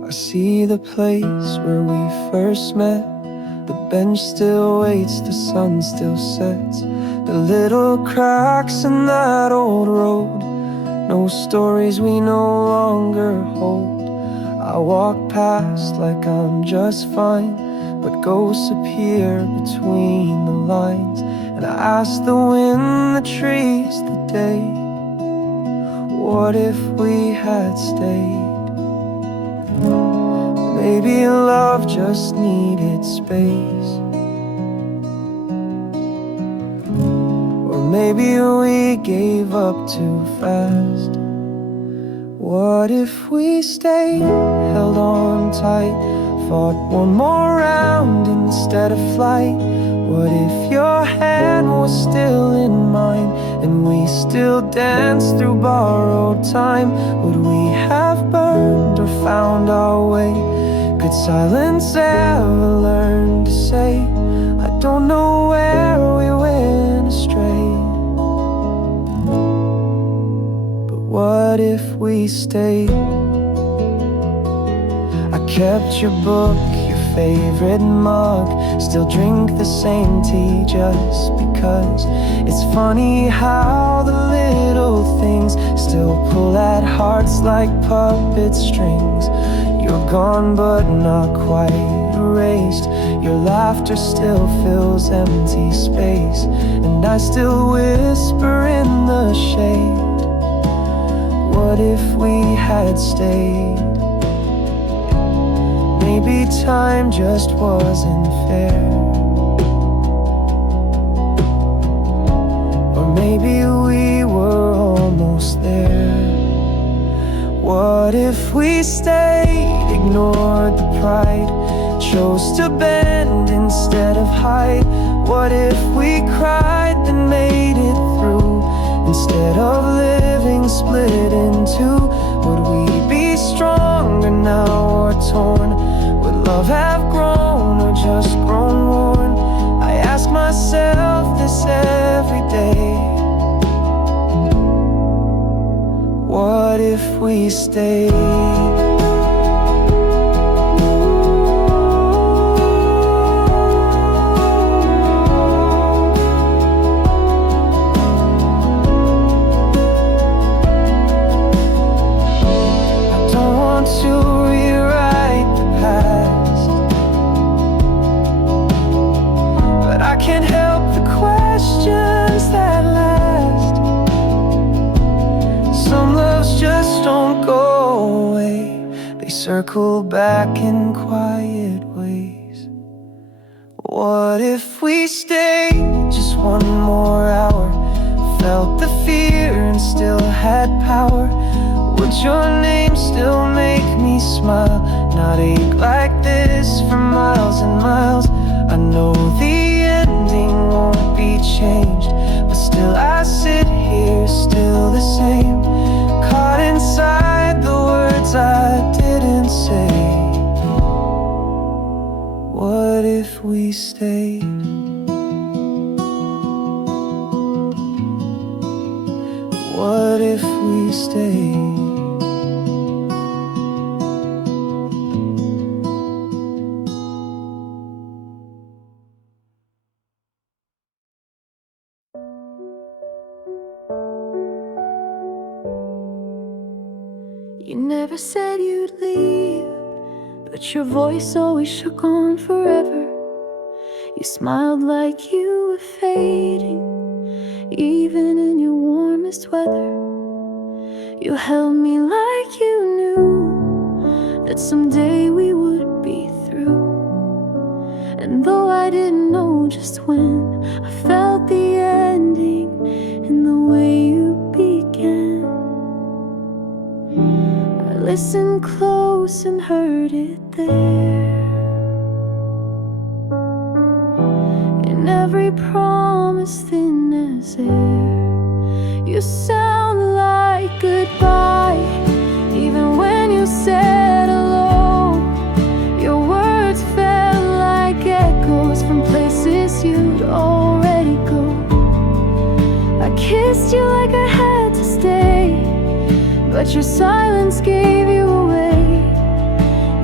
I see the place where we first met. The bench still waits, the sun still sets. The little cracks in that old road, no stories we no longer hold. I walk past like I'm just fine, but ghosts appear between the lines. And I ask the wind, the trees, the day, what if we had stayed? Maybe love just needed space, or maybe we gave up too fast. What if we stayed, held on tight, fought one more round instead of flight? What if your hand was still in mine, and we still danced through borrowed time? Would we have burned or found our way? Could silence ever learn to say, I don't know where we went astray? But what if we stayed? I kept your book, your favorite mug, still drink the same tea just because. It's funny how the little things still pull at hearts like puppet strings. You're gone but not quite erased. Your laughter still fills empty space, and I still whisper in the shade, what if we had stayed? Maybe time just wasn't fair, or maybe we were almost there. What if we stayed, ignored the pride, chose to bend instead of hide? What if we cried then made it through, instead of living split in two? Would we be stronger now or torn? Would love have grown or just grown worn? I ask myself this every day. What if we stayed? Circle back in quiet ways. What if we stayed just one more hour, felt the fear and still had power? Would your name still make me smile, not ache like this for miles and miles? I know the ending won't be changed, but still I sit here still the same, caught inside the words I didn't say. What if we stayed? What if we stayed? You never said you'd leave, but your voice always shook on forever. You smiled like you were fading, even in your warmest weather. You held me like you knew that someday we would be through. And though I didn't know just when, I felt the ending in the way you began. I listened close and heard it there, in every promise thin as air. You sound like goodbye, even when you said hello. Your words felt like echoes from places you'd already go. I kissed you like I had to stay, but your silence gave you away.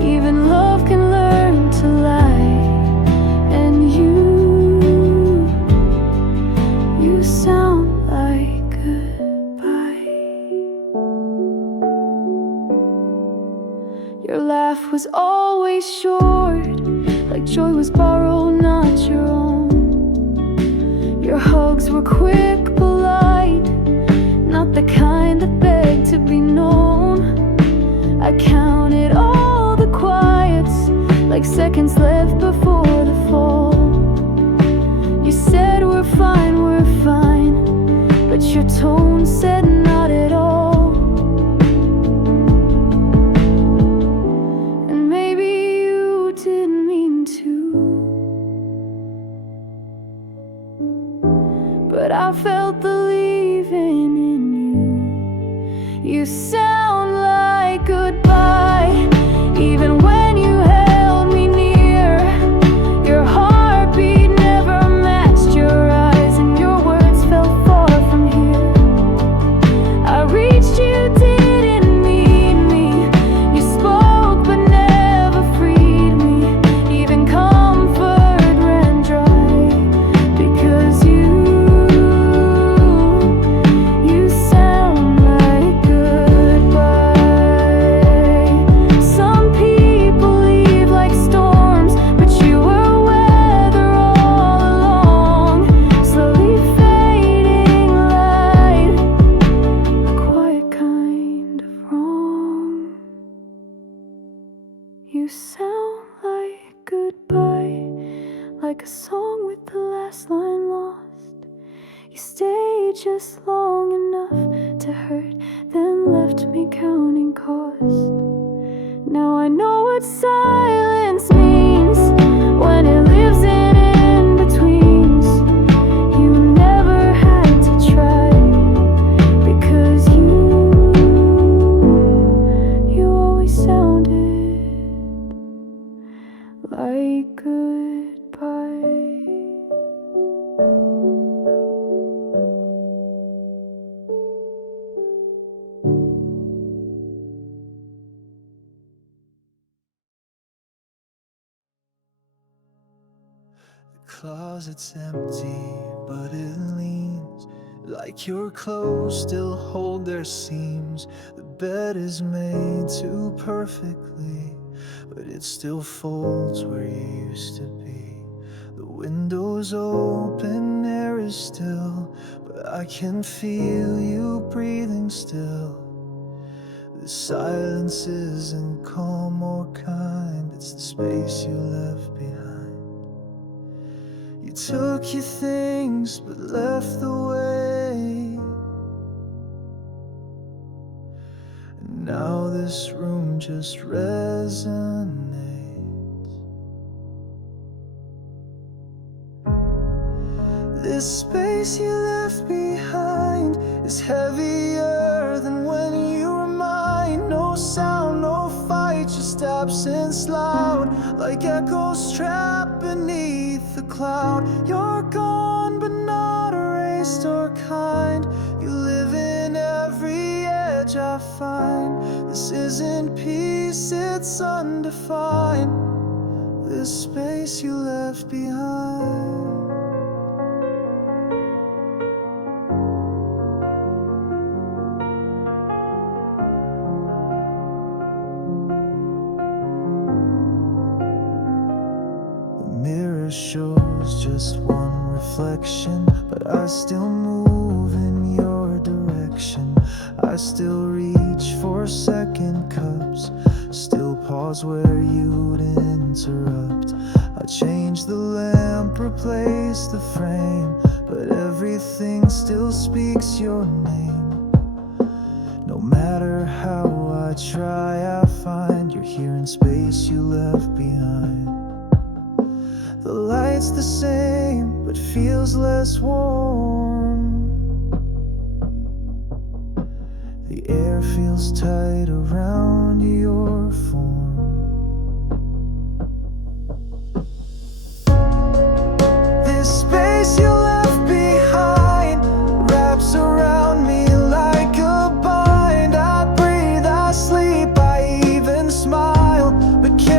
Even love can learn to lie. And you sound like goodbye. Your laugh was always short, like joy was borrowed, not your own. Your hugs were quick, polite, not the kind that beg to be known. I counted all the quiets, like seconds left before the fall. You said we're fine, but your tone said not at all. And maybe you didn't mean to, but I felt the leaving in you. You sound like goodbye, even when you held me near. Your heartbeat never matched your eyes, and your words fell far from here. I reached you, didn't need me. You spoke but never freed me. Even comfort ran dry, because you sound like goodbye. Some people leave like storms, but you were weather all along. Slowly fading light, a quiet kind of wrong. You sound like goodbye, like a song with the last line lost. You stayed just long enough to hurt, then left me counting cost. Now I know what silence means, when it lives in in-betweens. You never had to try, because you always sounded like goodbye. The closet's empty, but it leans like your clothes still hold their seams. The bed is made too perfectly, but it still folds where you used to be. The window's open, air is still, but I can feel you breathing still. The silence isn't calm or kind, it's the space you left behind. You took your things but left the way, and now this room just resonates. This space you left behind is heavier than when you were mine. No sound, no fight, just absence loud, like echoes trapped beneath the cloud. You're gone but not erased or kind. You live in every edge I find. This isn't peace, it's undefined. This space you left behind. Mirror shows just one reflection, but I still move in your direction. I still reach for second cups, still pause where you'd interrupt. I change the lamp, replace the frame, but everything still speaks your name. No matter how I try, I find you're here in space you left behind. The light's the same, but feels less warm. The air feels tight around your form. This space you left behind wraps around me like a bind. I breathe, I sleep, I even smile, but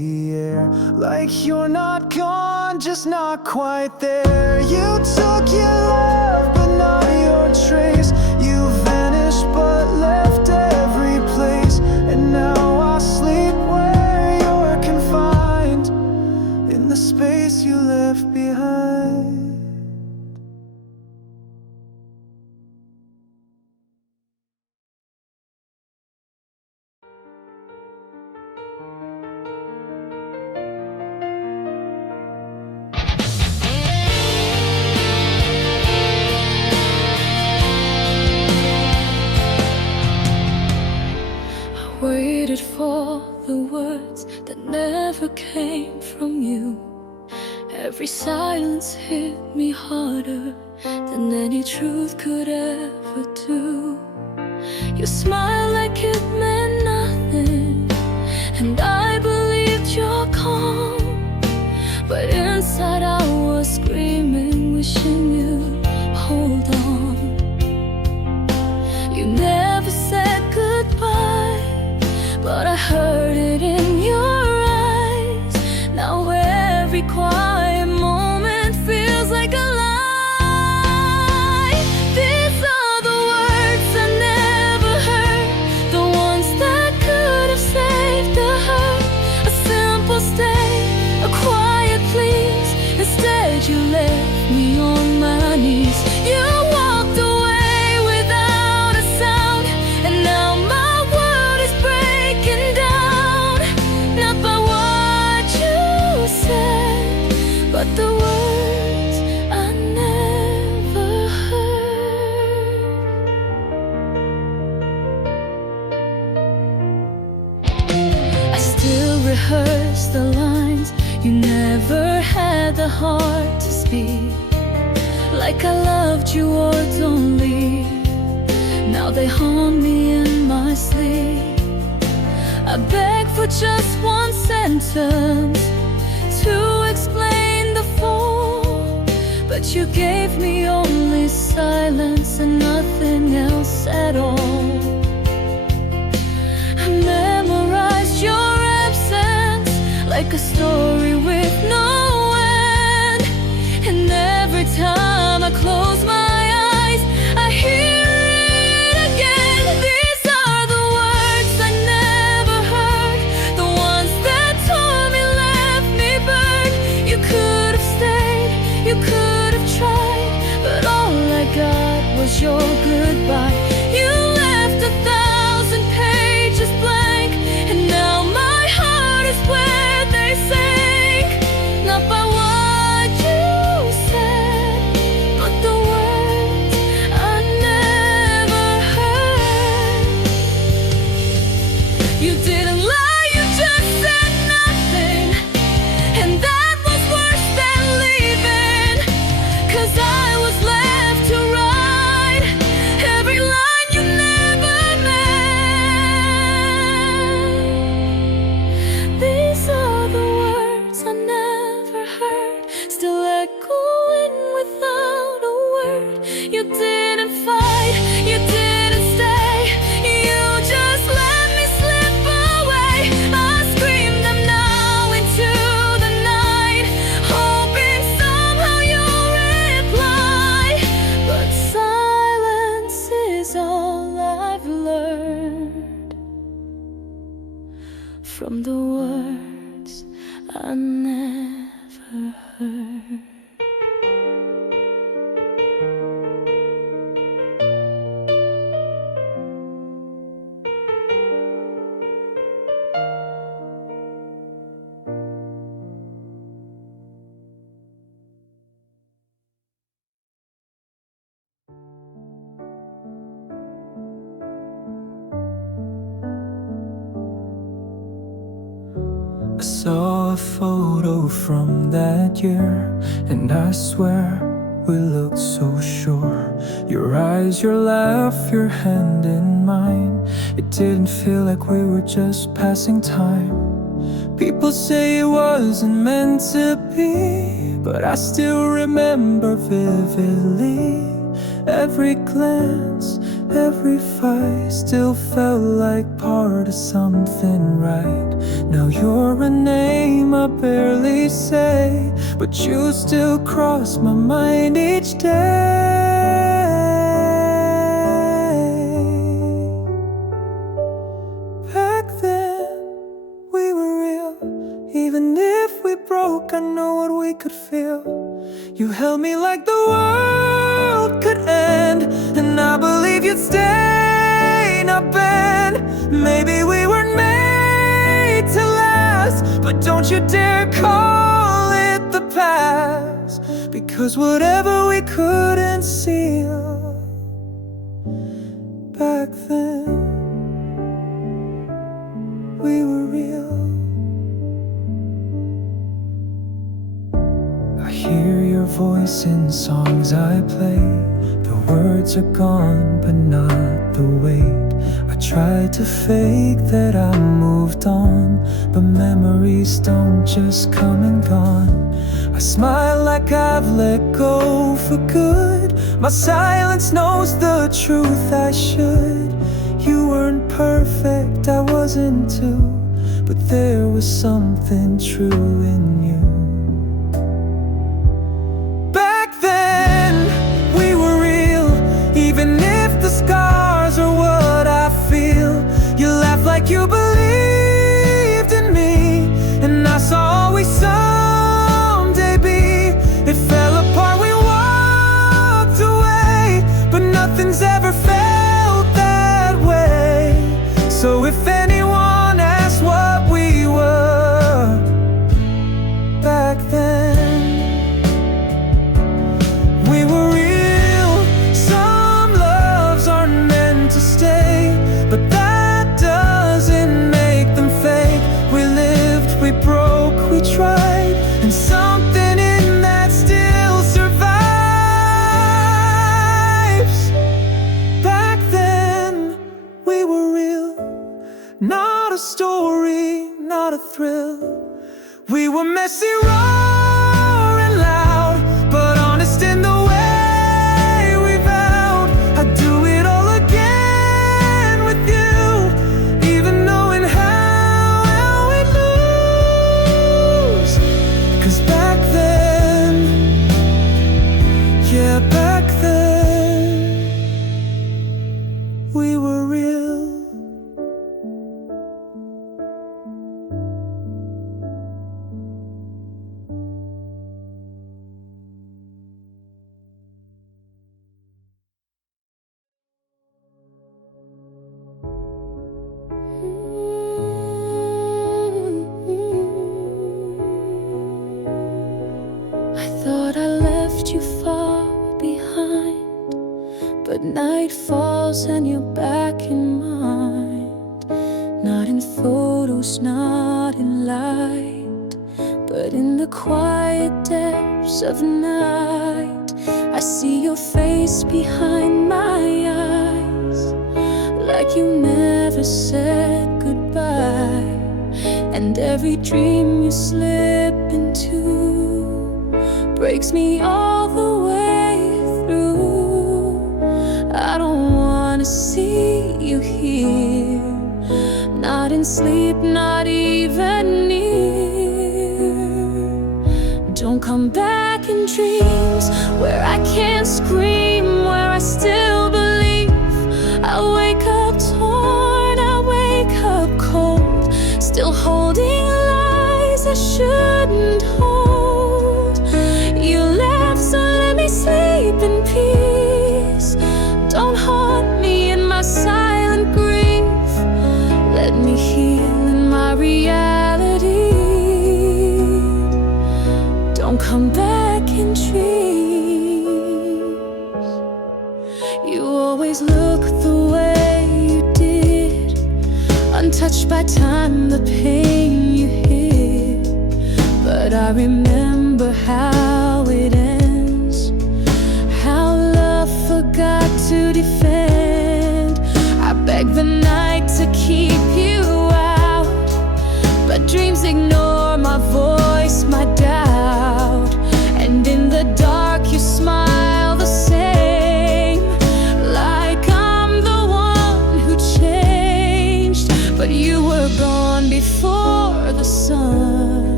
the air. Like you're not gone, just not quite there. You took your love, but not your trace. You vanished, but left every place. And now I sleep where you're confined, in the space you left behind. Waited for the words that never came from you. Every silence hit me harder than any truth could ever do. You smiled like it meant nothing, and I believed your calm. But inside I was screaming, wishing you'd hold on. You never said goodbye, but I heard it in your eyes. Now every quiet moment feels like a lie. These are the words I never heard, the ones that could have saved the hurt. A simple stay, a quiet please. Instead you left me on my knees. You walked away without a sound, and now my world is breaking down. Not by what you said, but the words I never heard. I still rehearse the lines you never had the heart to speak. Like I loved you or don't leave. Now they haunt me in my sleep. I beg for just one sentence to explain the fall, but you gave me only silence and nothing else at all. I memorized your absence like a story with no end, and every time I close my eyes I hear it again. These are the words I never heard, the ones that tore me, left me burned. You could have stayed, you could have tried, but all I got was your goodbye. You left 1,000 pages blank, and now my heart is where they sank. Not by what you said, but the words I never heard. You didn't lie, you just said nothing, and that was worse than leaving. 'Cause I was left to write every line you never meant. These are the words I never heard, still echoing without a word. You didn't fight, you didn't stay, you just let me slip away. I screamed them now into the night, hoping somehow you'll reply. But silence is all I've learned from the words I never heard. I saw a photo from that year, and I swear we looked so sure. Your eyes, your laugh, your hand in mine. It didn't feel like we were just passing time. People say it wasn't meant to be, but I still remember vividly every glance, Every fight still felt like part of something right. Now you're a name I barely say, but you still cross my mind each day. Back then, we were real. Even if we broke, I know what we could feel. You held me like the world could end, and I believe you'd stay, not bend. Maybe we weren't made to last, but don't you dare call it the past, because whatever we couldn't seal back then, we were real. I hear your voice in songs I play. The words are gone, but not the weight. I tried to fake that I moved on, but memories don't just come and gone. I smile like I've let go for good. My silence knows the truth I should. You weren't perfect, I wasn't too, but there was something true in you. Even if the scars are what I feel, you laughed like you believed in me, and I saw all we someday be. It fell apart, we walked away, but nothing's ever felt that way. So if anyone asks what we were back then, we were real. But that doesn't make them fake. We lived, we broke, we tried, and something in that still survives. Back then, we were real. Not a story, not a thrill. We were messy, raw and loud, but honest in the way we vowed. I'd do it all again. Back then, we were real. I thought I left you far behind, but night falls and you're back in mind. Not in photos, not in light, but in the quiet depths of night. I see your face behind my eyes, like you never said goodbye. And every dream you slip into breaks me all the way through. I don't wanna see you here, not in sleep, not even near. Don't come back in dreams where I can't scream, where I still believe. I wake up torn, I wake up cold, still holding lies I shouldn't hold. You left, so let me sleep in peace. Don't haunt me in my silent grief. Let me heal in my reality. Don't come back in dreams. You always look the way you did, untouched by time, the pain you hid. But I remember how it ends, how love forgot to defend. I begged the night to keep you out, but dreams ignore my voice, my doubt. And in the dark you smile the same, like I'm the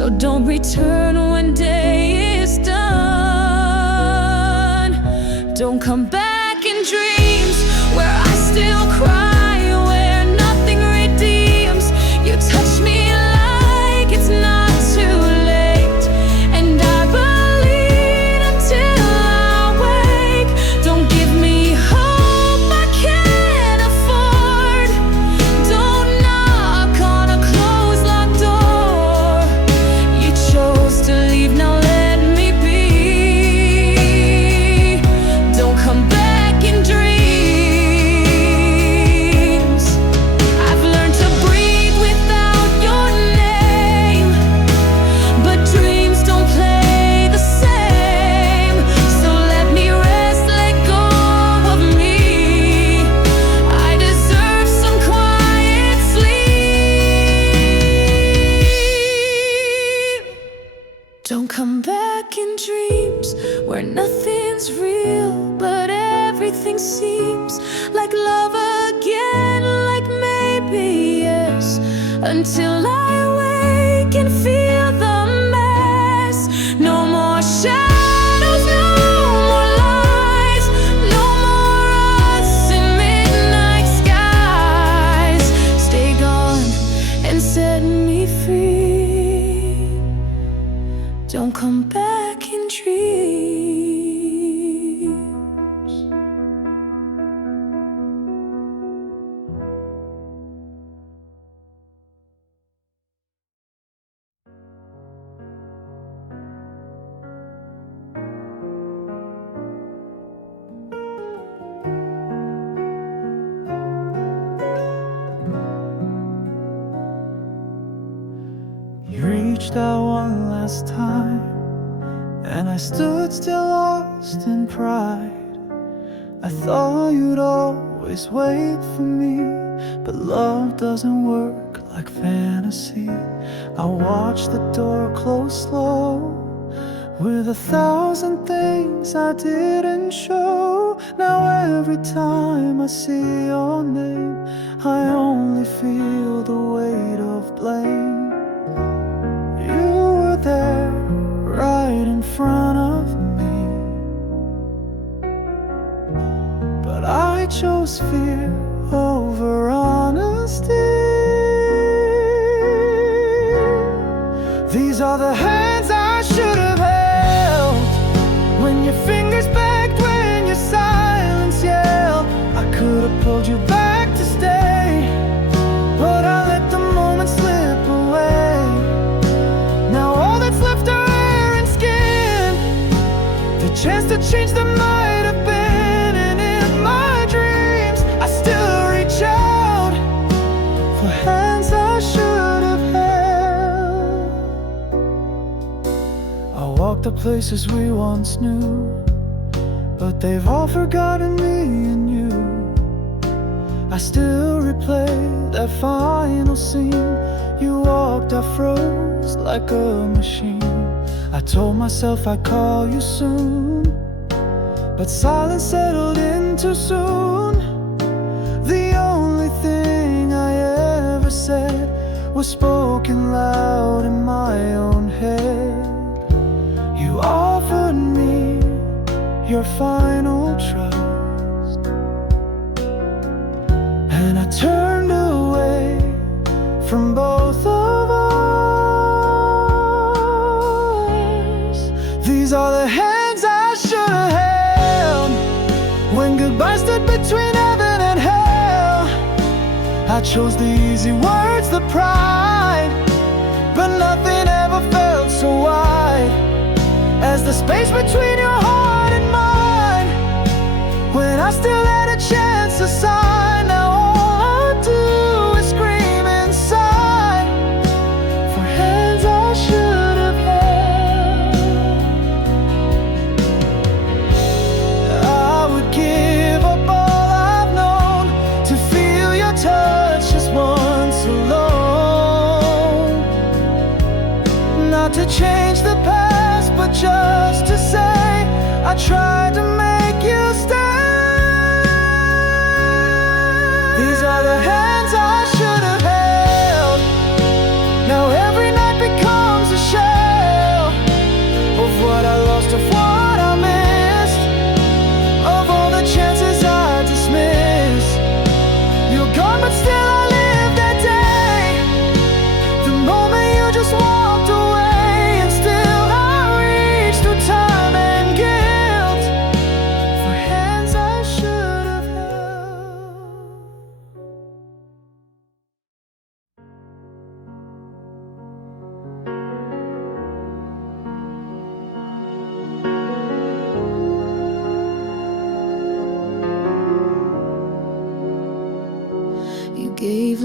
So don't return when day is done. Don't come back in dreams where I still cry, where nothing redeems. You touch me like it's not too late, and I believe until I wake. Don't give me hope I can't afford. Don't knock on a closed locked door. You chose to leave, now let me be. Don't come back in dreams. I've learned to breathe without your name, but dreams don't play the same. So let me rest, let go of me. I deserve some quiet sleep. Don't come back in dreams where nothing's real, but everything seems like love again, like maybe yes, until I wake and feel the mess. No more shadows, no more lies, no more us in midnight skies. Stay gone and set me free. Don't come back in dreams. You reached out one last time, and I stood still lost in pride. I thought you'd always wait for me, but love doesn't work like fantasy. I watched the door close slow, with 1,000 things I didn't show. Now every time I see your name, I only feel the weight of blame. You were there, right in front of me, but I chose fear over honesty. These are the hands I should have held, when your fingers begged, when your silence yelled. I could have pulled you back to stay, but I let the moment slip away. Now all that's left are air and skin, the chance to change that might have been. And in my dreams I still reach out for hands I should have held. I walk the places we once knew, but they've all forgotten me and you. I still replay that final scene. You walked, I froze like a machine. I told myself I'd call you soon, but silence settled in too soon. The only thing I ever said was spoken loud in my own head. You offered me your final trust, and I turned away from both of us. These are the hands I should have held, when goodbye stood between heaven and hell. I chose the easy words, the pride, but nothing ever felt so wide as the space between your heart and mine. When I still had a chance to sign, now all I do is scream inside for hands I should have held. I would give up all I've known to feel your touch just once alone. Not to change the past, but just to say I tried to make you stay. These are the hands I should have held. Now every night becomes a shadow.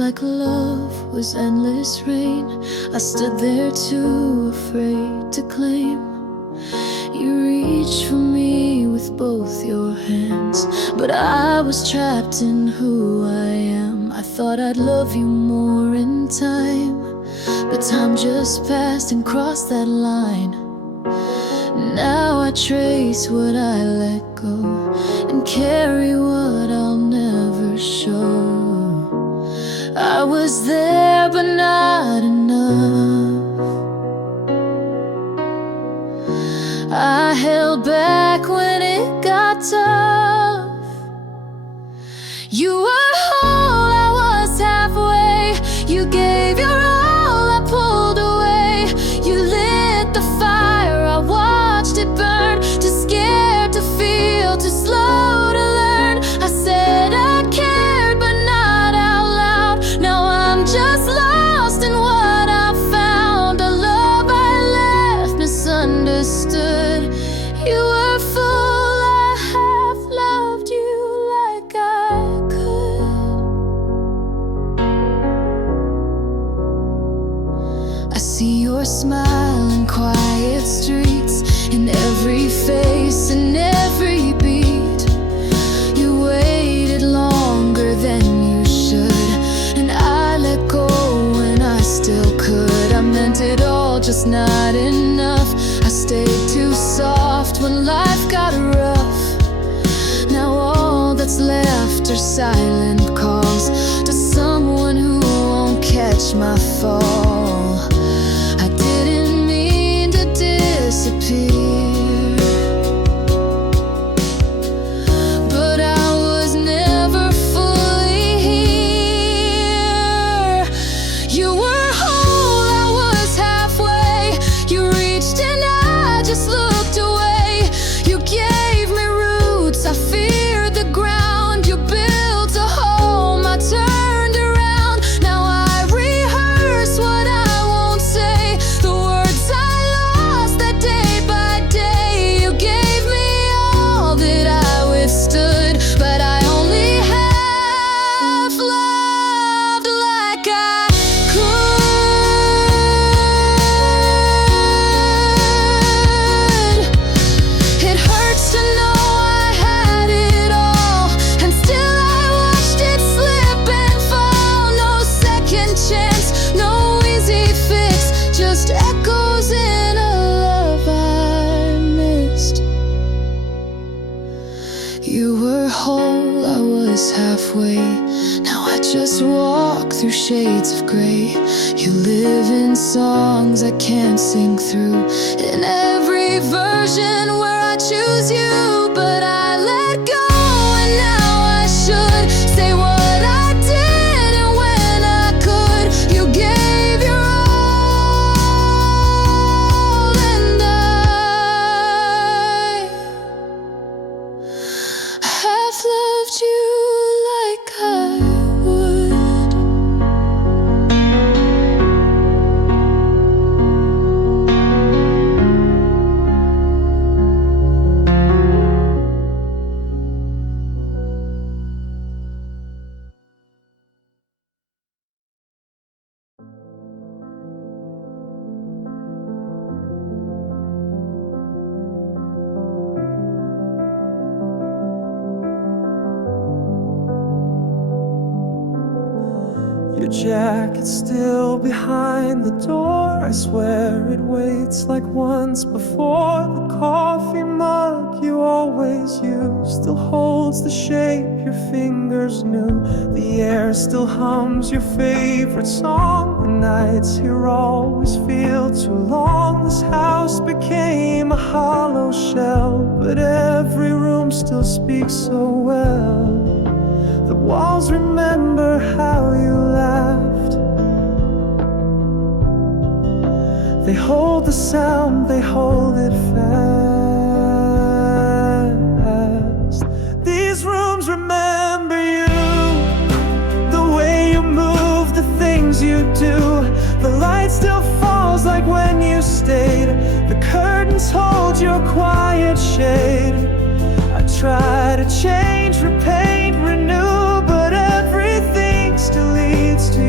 like love was endless rain. I stood there too afraid to claim. You reached for me with both your hands, but I was trapped in who I am. I thought I'd love you more in time, but time just passed and crossed that line. Now I trace what I let go and carry what I'll never show. I was there but not enough. I held back when it got tough. You were whole, I was halfway. You gave your all, I pulled away. You lit the fire, I watched it burn. Too scared to feel, too slow to learn. I said I cared but not out loud. Now I'm just lost in what I found. A love I left misunderstood. You were full, I half loved you like I could. I see your smile in quiet streets, in every face, in every beat. You waited longer than you should, and I let go when I still could. I meant it all, just not enough. I stayed too soft when life got rough. Now all that's left are silent calls to someone who won't catch my fall. I didn't mean to disappear, but I was never fully here. You were whole, I was halfway. You reached and I just looked away. You gave me roots, I feared the ground. You built a home, I turned around. Now I rehearse what I won't say, the words I lost that day by day. You gave me all that I withstood, but I only half loved like I could. It hurts to know I had it all, and still I watched it slip and fall. No second chance, no easy fix, just echoes in a love I missed. You were whole, I was halfway. Now I just walk through shades of gray. You live in songs I can't sing through, in every version where I choose you, but I let go, and now I should say what I did and when I could. You gave your all, and I have loved you like I would. Your jacket's still behind the door. I swear it waits like once before. The coffee mug you always use still holds the shape your fingers knew. The air still hums your favorite song. The nights here always feel too long. This house became a hollow shell, but every room still speaks so well. The walls remember how you laughed. They hold the sound, they hold it fast. These rooms remember you, the way you move, the things you do. The light still falls like when you stayed. The curtains hold your quiet shade. I try to change, repaint, renew, but everything still leads to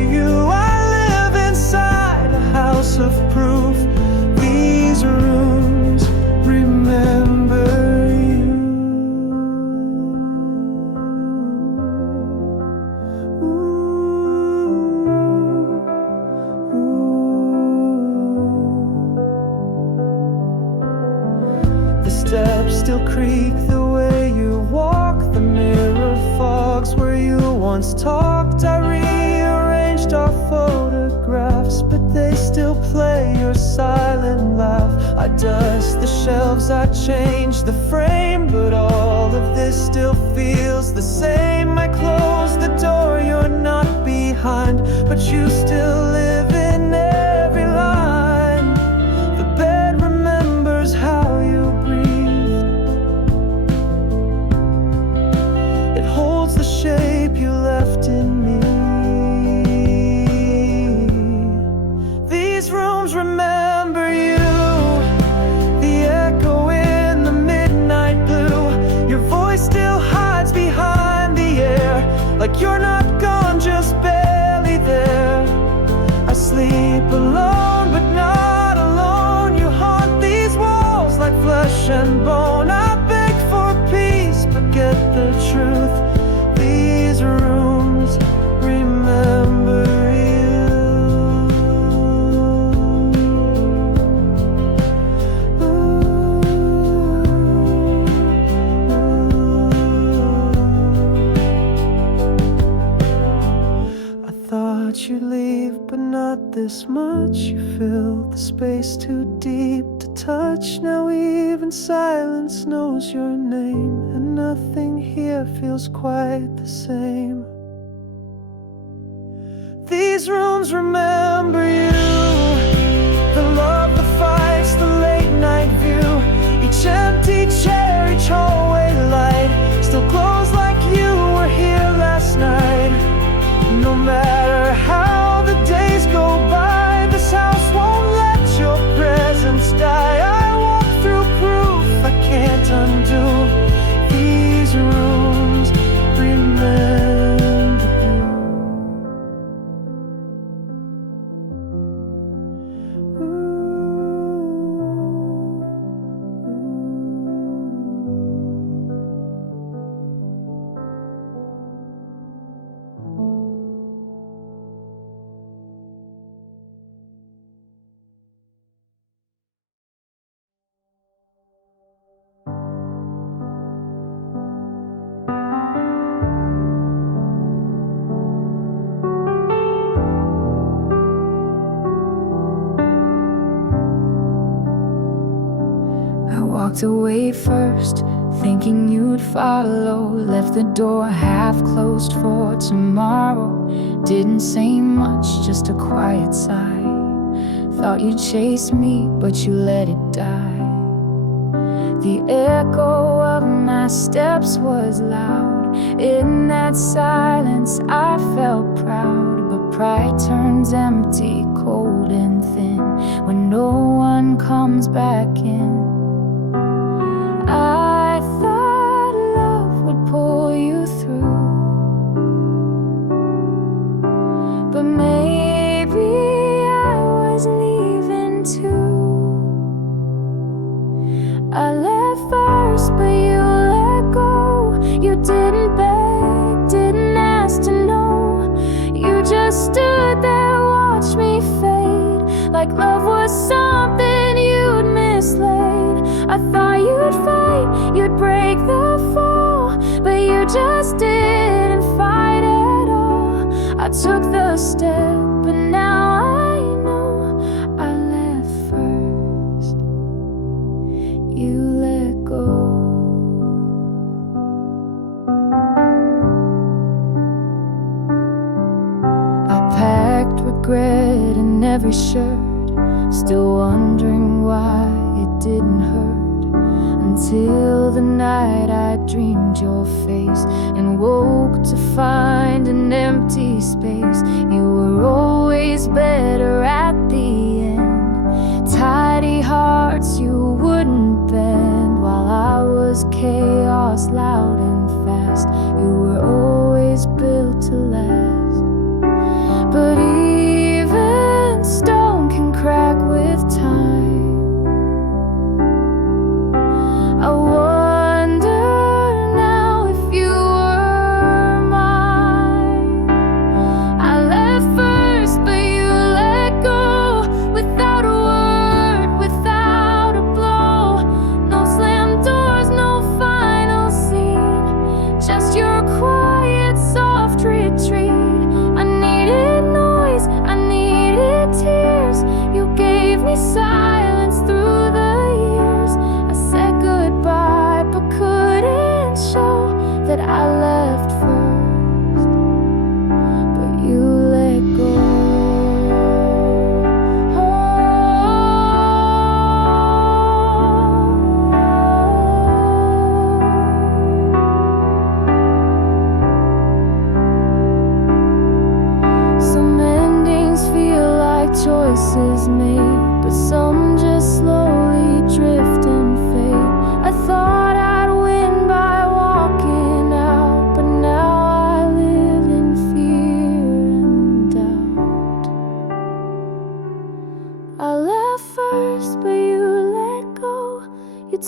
still creak the way you walk. The mirror fogs where you once talked. I rearranged our photographs, but they still play your silent laugh. I dust the shelves, I change the frame, but all of this still feels the same. I close the door, you're not behind, but you still live in every line. The bed remembers how you breathed. It holds the shape you left in me. These rooms remember you. The echo in the midnight blue. Your voice still hides behind the air, like you're not gone, just barely there. I sleep alone, but not alone. You haunt these walls like flesh and bone. I beg for peace, but get the truth. These rooms remember you. I thought you'd leave, but not this much. You filled the space too deep to touch. Now even silence knows your name, and nothing here feels quite the same. These rooms remember you. The love, the fights, the late night view. Each empty chair, each hallway light still glows like you were here last night. No matter how the days go by, this house won't let your presence die. I walk through proof I can't undo. These rooms remember walked away first, thinking you'd follow. Left the door half closed for tomorrow. Didn't say much, just a quiet sigh. Thought you'd chase me, but you let it die. The echo of my steps was loud. In that silence I felt proud, but pride turns empty, cold and thin when no one comes back in. I thought love would pull you through, but maybe I was leaving too. I left first, but you let go. You didn't beg, didn't ask to know. You just stood there, watched me fade, like love was something you'd mislaid. I thought you'd fight, you'd break the fall, but you just didn't fight at all. I took the step, but now I know I left first. You let go. I packed regret in every shirt, still wondering why it didn't hurt. Until the night I dreamed your face and woke to find an empty space. You were always better at the end. Tidy hearts you wouldn't bend, while I was chaos, loud and fast. You were always built to last. But even stone can crack with time. I wonder now if you were mine. I left first, but you let go, without a word, without a blow. No slammed doors, no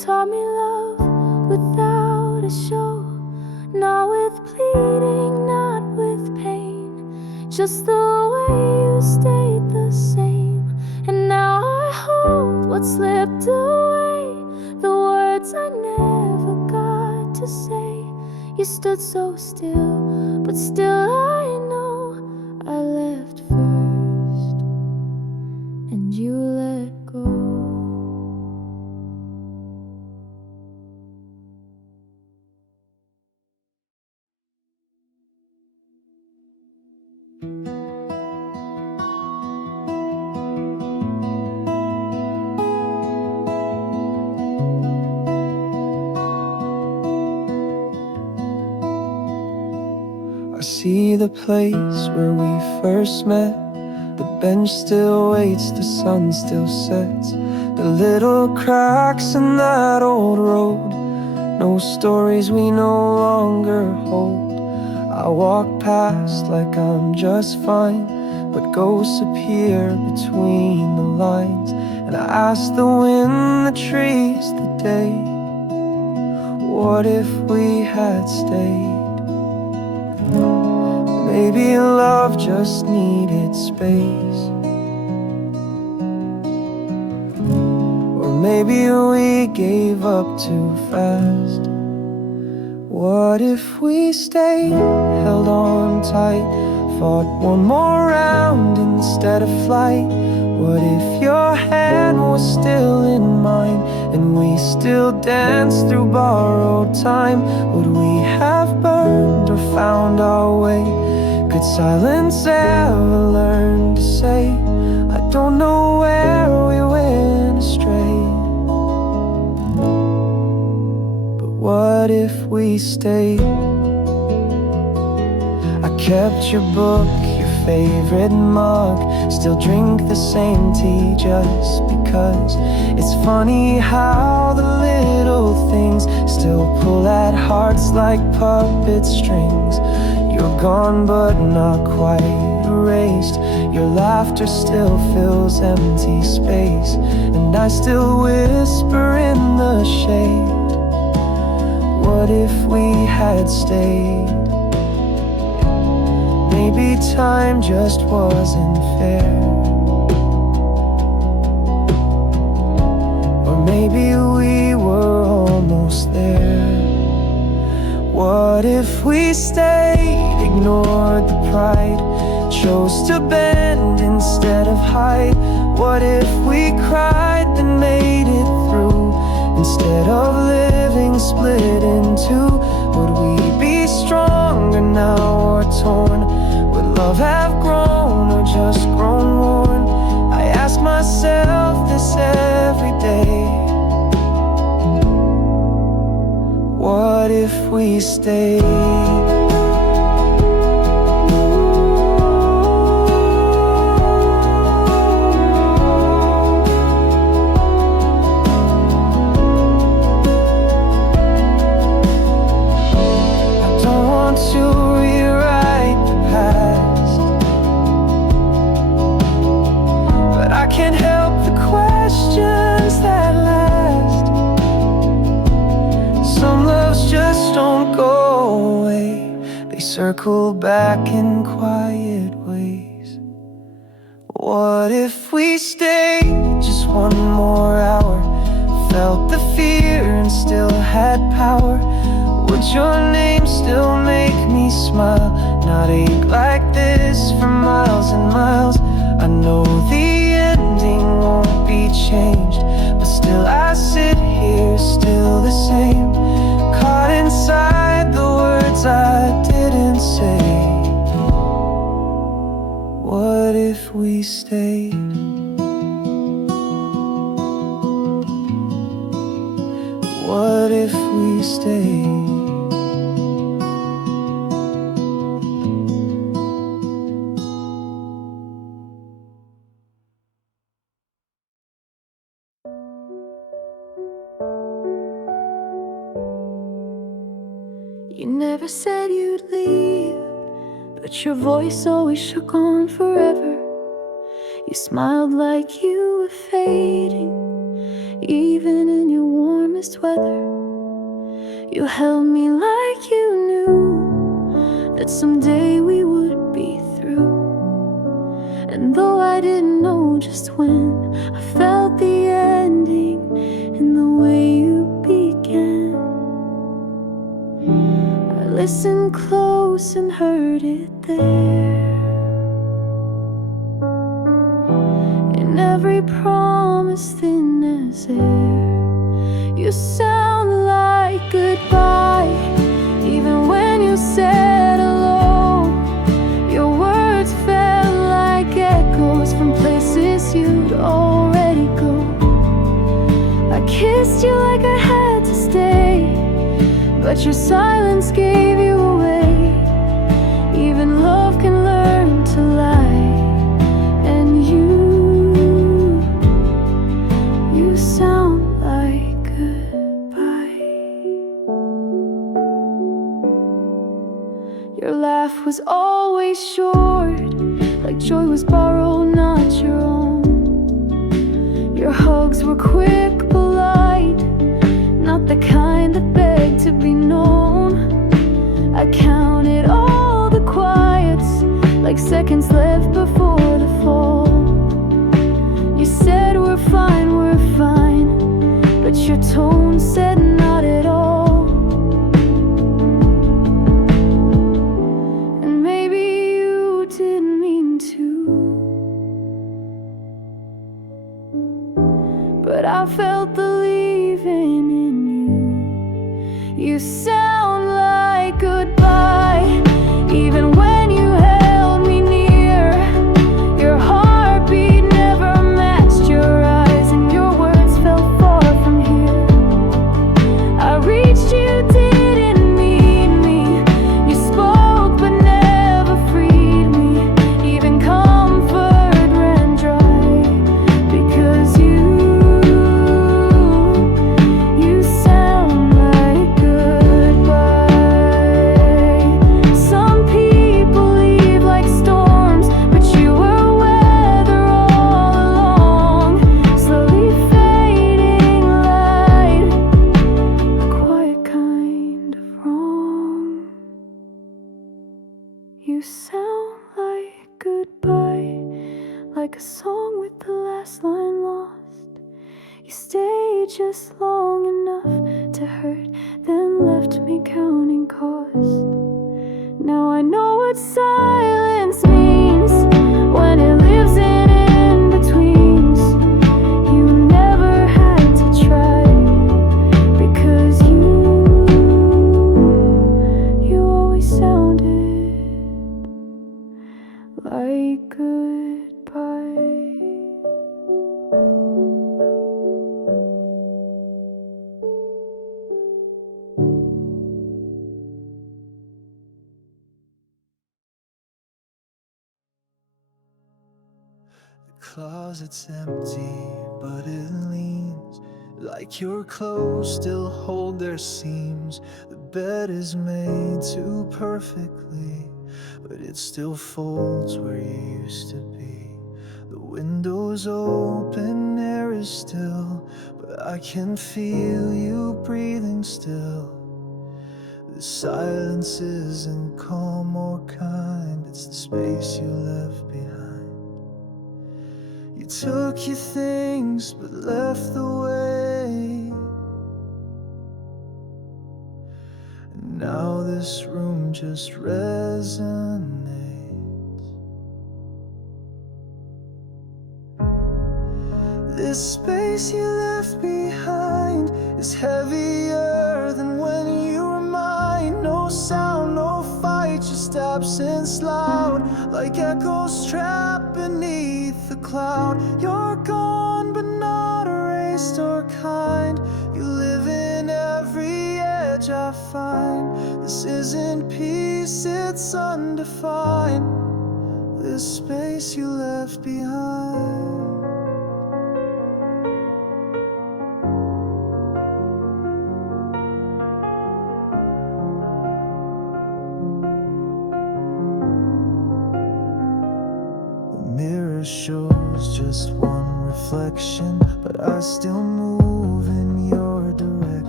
taught me love without a show, not with pleading, not with pain, just the way you stayed the same. And now I hold what slipped away, the words I never got to say. You stood so still, but still I know I left first, and you let go. I see the place where we first met. The bench still waits, the sun still sets. The little cracks in that old road, no stories we no longer hold. I walk past like I'm just fine, but ghosts appear between the lines. And I ask the wind, the trees, the day, what if we had stayed? Maybe love just needed space, or maybe we gave up too fast. What if we stayed, held on tight, fought one more round instead of flight? What if your hand was still in mine, and we still danced through borrowed time? Would we have burned or found our way? Could silence ever learn to say, I don't know where we went astray? But what if we stayed? I kept your book, your favorite mug, still drink the same tea just because. It's funny how the little things still pull at hearts like puppet strings. You're gone but not quite erased. Your laughter still fills empty space, and I still whisper in the shade, what if we had stayed? Maybe time just wasn't fair, or maybe we were almost there. What if we stayed, ignored the pride, chose to bend instead of hide? What if we cried then made it through, instead of living split in two? Would we be stronger now or torn? Would love have grown or just grown worn? I ask myself this every day. What if we stayed? Circle back in quiet ways. What if we stayed just one more hour, felt the fear and still had power? Would your name still make me smile, not ache like this for miles and miles? I know the ending won't be changed, but still I sit here still the same, caught inside the words I didn't say. What if we stayed? What if we stayed? You never said you'd leave, but your voice always shook on forever. You smiled like you were fading, even in your warmest promised weather. You held me like you knew that someday we would be through. And though I didn't know just when, I felt the ending in the way you began. I listened close and heard it there. In every promise thin as air, you sound like goodbye. Even when you said hello, your words felt like echoes from places you'd already go. I kissed you like I had to stay, but your silence gave you away. Even love can learn to lie. And you sound like goodbye. Your laugh was always short, like joy was borrowed, not your own. Your hugs were quick, polite, not the kind that begged to be known. I counted all the quiets, like seconds left before the fall. You said we're fine, but your tone said not at all. And maybe you didn't mean to, but I felt the leaving in you. You sound like goodbye. Even when you held me near, your heartbeat never matched your eyes, and your words fell far from here. I reached you, didn't need me. You spoke but never freed me. Even comfort ran dry, because you sound like goodbye. Some people leave like storms, but you were weather all along, slowly fading light, a quiet kind of wrong. You sound like goodbye, like a song with the last line lost. You stayed just long enough to hurt, then left me counting cost. Now I know what silence means, when it lives in in-betweens. You never had to try, because you always sounded like goodbye. The closet's empty, but it leans like your clothes still hold their seams. The bed is made too perfectly, but it still folds where you used to be. The window's open, air is still, but I can feel you breathing still. The silence isn't calm or kind, it's the space you left behind. You took your things but left the way, and now this room just resonates. This space you left behind is heavier than when you were mine. No sound, no fight, just absence loud, like echoes trapped beneath the cloud. You're gone but not erased or kind. You live in every edge I find. This isn't peace, it's undefined. This space you left behind. Mirror shows just one reflection, but I still move in your direction.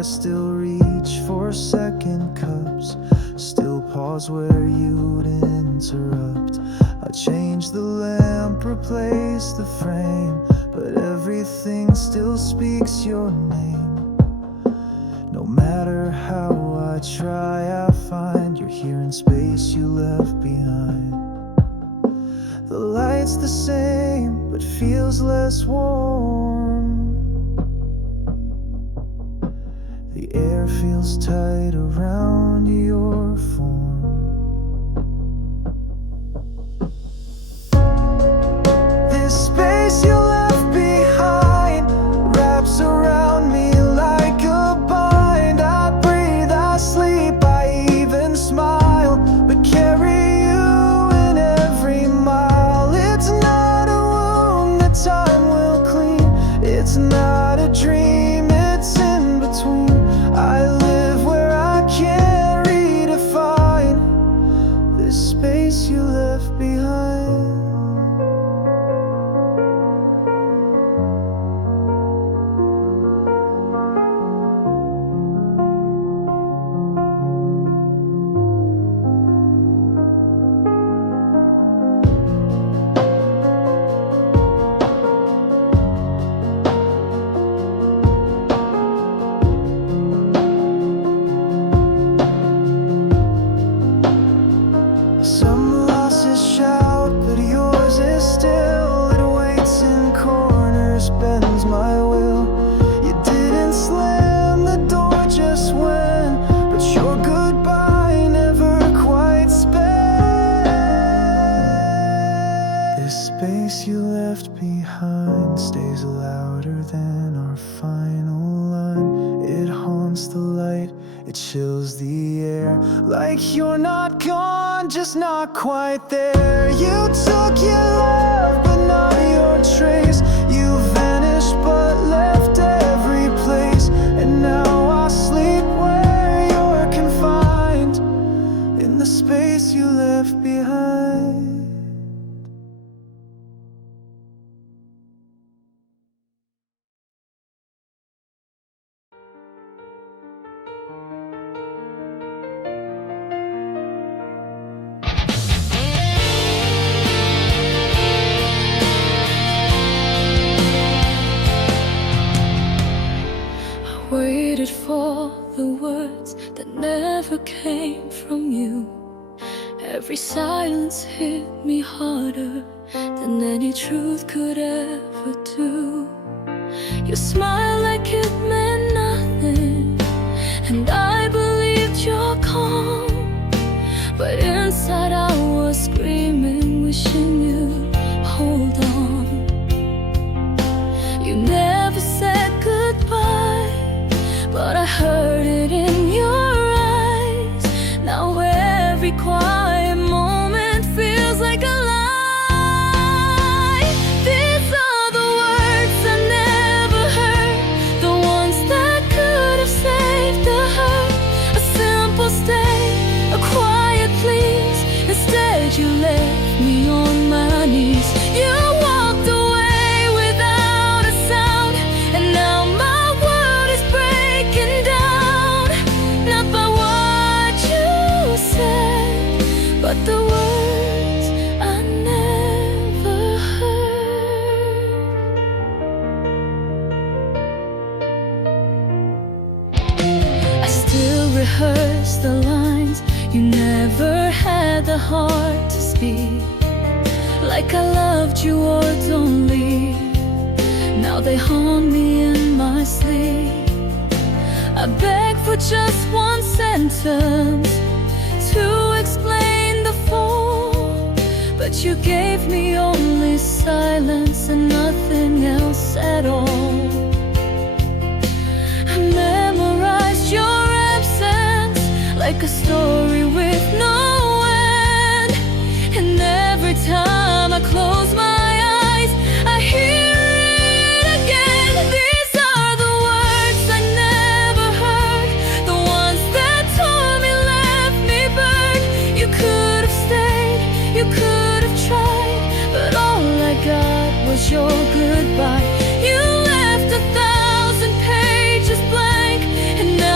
I still reach for second cups, still pause where you'd interrupt. I change the lamp, replace the frame, but everything still speaks your name. No matter how I try, I find you're here in space you left behind. The light's the same, but feels less warm. The air feels tight around your form. This space you left behind wraps around me like a bind. I breathe, I sleep, I even smile, but carry you in every mile. It's not a wound that time will clean, it's not a dream, it's in between. I live where I can't redefine this space you left behind. Some losses shout, but yours is still. It waits in corners, bends my will. You didn't slam the door just when, but your goodbye never quite spent. This space you left behind stays louder than our final line. It haunts the light, it chills the air, like you're not gone, just not quite there. You took your love, but not your trace. You vanished, but left every place. And now I sleep where you're confined, in the space you left behind. Waited for the words that never came from you. Every silence hit me harder than any truth could ever do. You smiled like it meant nothing, and I believed your calm, but inside I was screaming, wishing you'd hold on. You never said goodbye, but I heard it in your eyes. Now every quiet moment feels like a lie. These are the words I never heard, the ones that could have saved the hurt. A simple stay, a quiet please. Instead you left me on my knees. You walked away without a sound, and now my world is breaking down. Not by what you said, but the words I never heard. I still rehearse the lines you never had the heart to speak, like I loved you or don't leave. Now they haunt me in my sleep. I beg for just one sentence to explain the fall, but you gave me only silence and nothing else at all. I memorized your absence like a story with no end, and every time I close my eyes I hear it again. These are the words I never heard, the ones that tore me, left me burned. You could have stayed, you could have tried, but all I got was your goodbye. You left 1,000 pages blank, and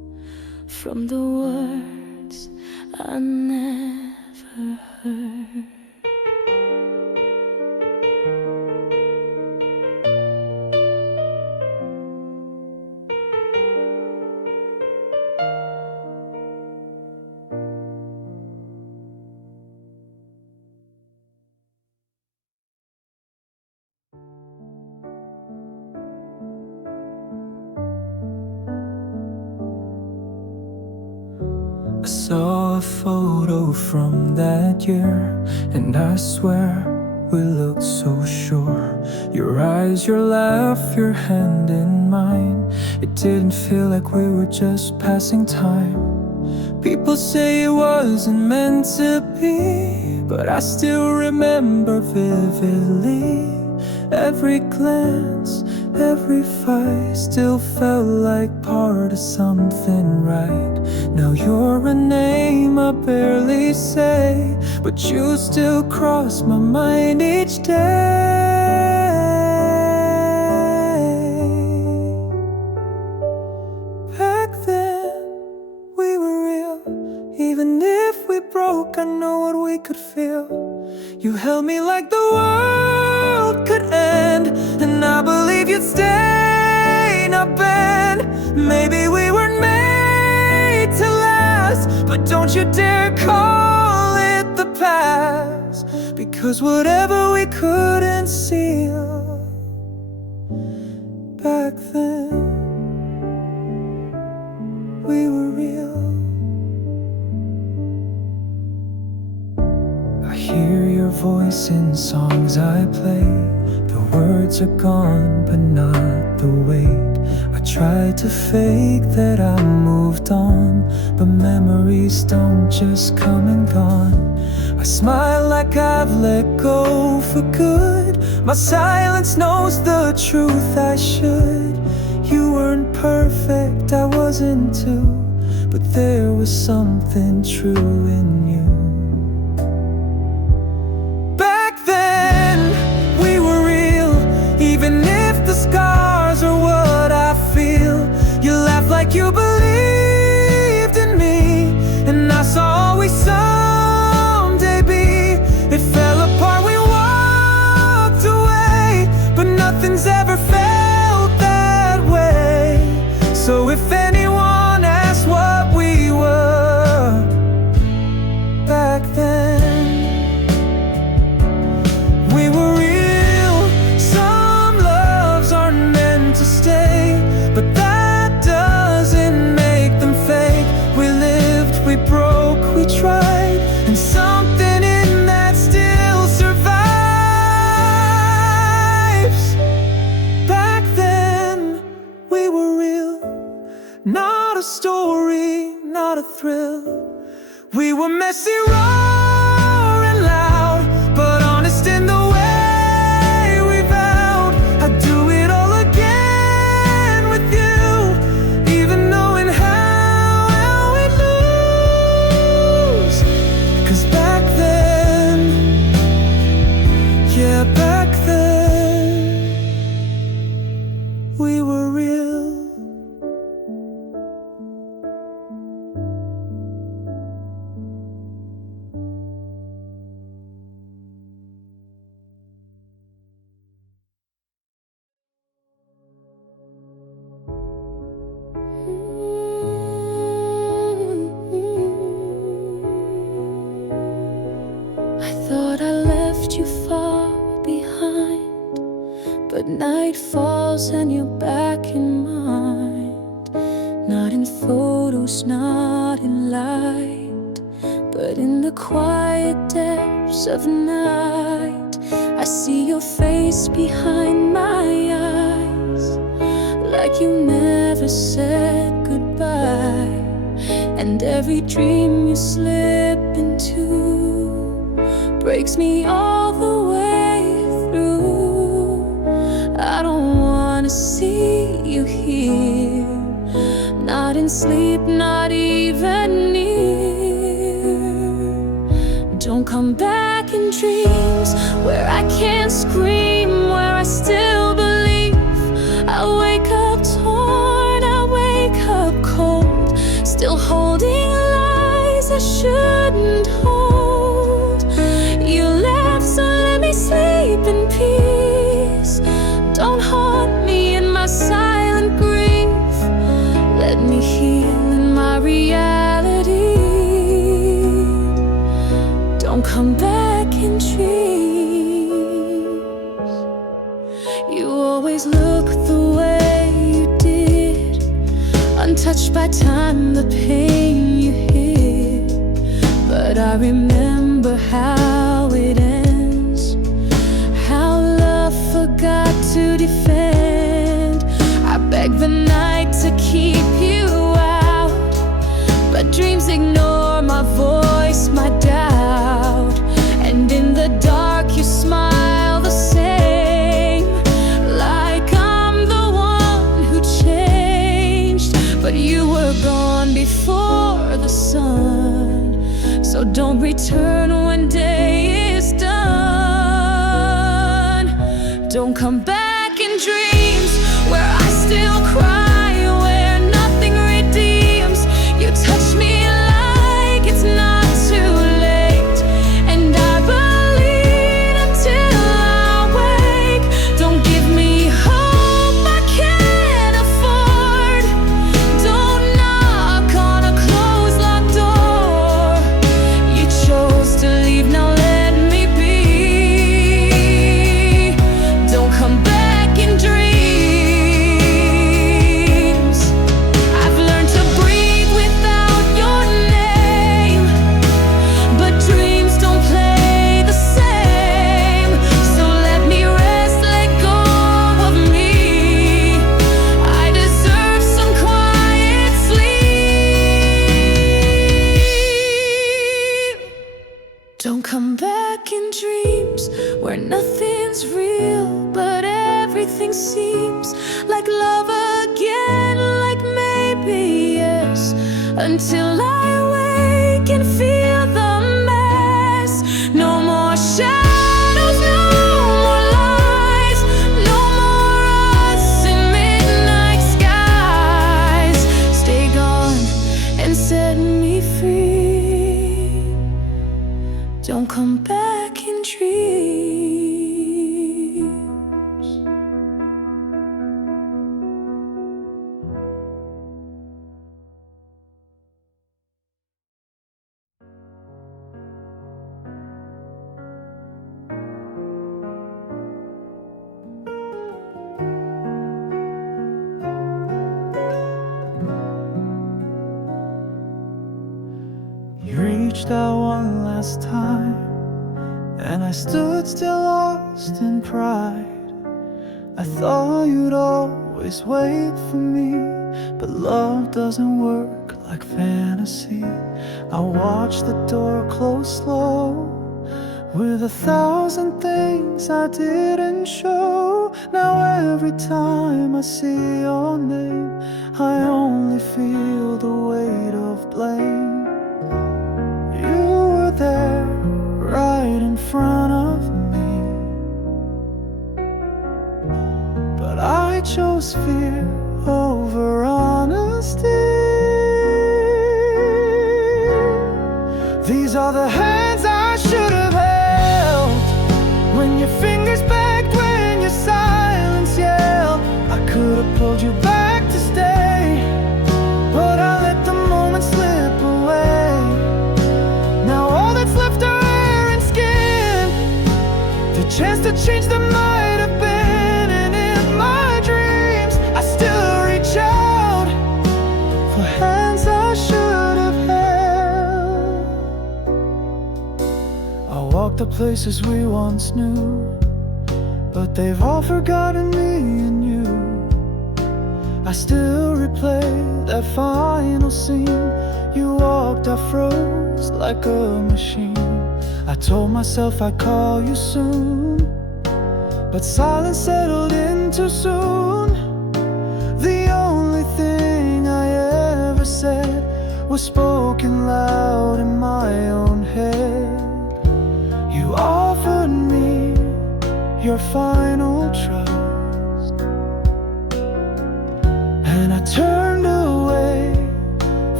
from the words I never heard. I saw a photo from that year, and I swear we looked so sure. Your eyes, your laugh, your hand in mine. It didn't feel like we were just passing time. People say it wasn't meant to be, but I still remember vividly. Every glance, every fight still felt like part of something right. Now you're a name I barely say, but you still cross my mind each day. Back then, we were real. Even if we broke, I know what we could feel. You held me like the world could end, and I believe you'd stay, not bend. Maybe we weren't made to last, but don't you dare call it the past, because whatever we couldn't see back then, we were real. I hear your voice in songs I play. The words are gone, but not the weight. I tried to fake that I moved on, but memories don't just come and gone. I smile like I've let go for good. My silence knows the truth I should. You weren't perfect, I wasn't too, but there was something true in you. Even if the scars are what I feel, you laughed like you believed in me, and I saw all we someday be. It fell apart, we walked away, but nothing's ever felt that way. So if anyone asks what we were back then, we were real. But that doesn't make them fake. We lived, we broke, we tried, and something in that still survives. Back then, we were real. Not a story, not a thrill. We were messy, raw and loud, but honest in the way we vowed. I'd do it all again. Back then, we were real. I thought I left you far behind, but night falls and you're back in mind. Not in photos, not in light, but in the quiet depths of night. I see your face behind my eyes, like you never said goodbye. And every dream you slip into breaks me all the way through. I don't wanna see you here, not in sleep, not even near. Don't come back in dreams where I can't scream, where I still believe. I wake up torn, I wake up cold, still holding lies I shouldn't hold. You left, so let me sleep in peace. Don't haunt me in my silent grief. Let me heal in my reality. Don't come back in dreams. You always look the way you did, untouched by time, the pain you hid. But I remember how it ends, how love forgot to defend. I begged the night to keep you out, but dreams ignore my voice, my doubt. And in the dark you smile the same, like I'm the one who changed. But you were gone before the sun, so don't return when day is done. Don't come back in dreams where I still cry, where nothing redeems. You touch me like it's not too late, and I believe until I wake. Don't give me hope I can't afford. Don't knock on a closed locked door. You chose to leave, now let me be. Don't come back in dreams. I've learned to breathe without your name, but dreams don't play the same. So let me rest, let go of me. I deserve some quiet sleep. Don't come back in dreams where nothing's real, but everything seems like love again, like maybe yes, until I wake and feel the mess. No more shadows, no more lies, no more us in midnight skies. Stay gone and set me free. Don't come back in dreams. You reached out one last time, and I stood still lost in pride. I thought you'd always wait for me, but love doesn't work like fantasy. I watched the door close slow, with 1,000 things I didn't show. Now every time I see your name, I only feel the weight of blame. You were there, right in front of me, but I chose fear over honesty. These are the hands I should have held, when your fingers begged, when your silence yelled. I could have pulled you back to stay, but I let the moment slip away. Now all that's left are air and skin, the chance to change that might have been. And in my dreams I still reach out for hands I should have held. I walk the places we once knew, but they've all forgotten me and you. I still replay that final scene. You walked, I froze like a machine. I told myself I'd call you soon, but silence settled in too soon. The only thing I ever said was spoken loud in my own head. You offered me your final trust, and I turned away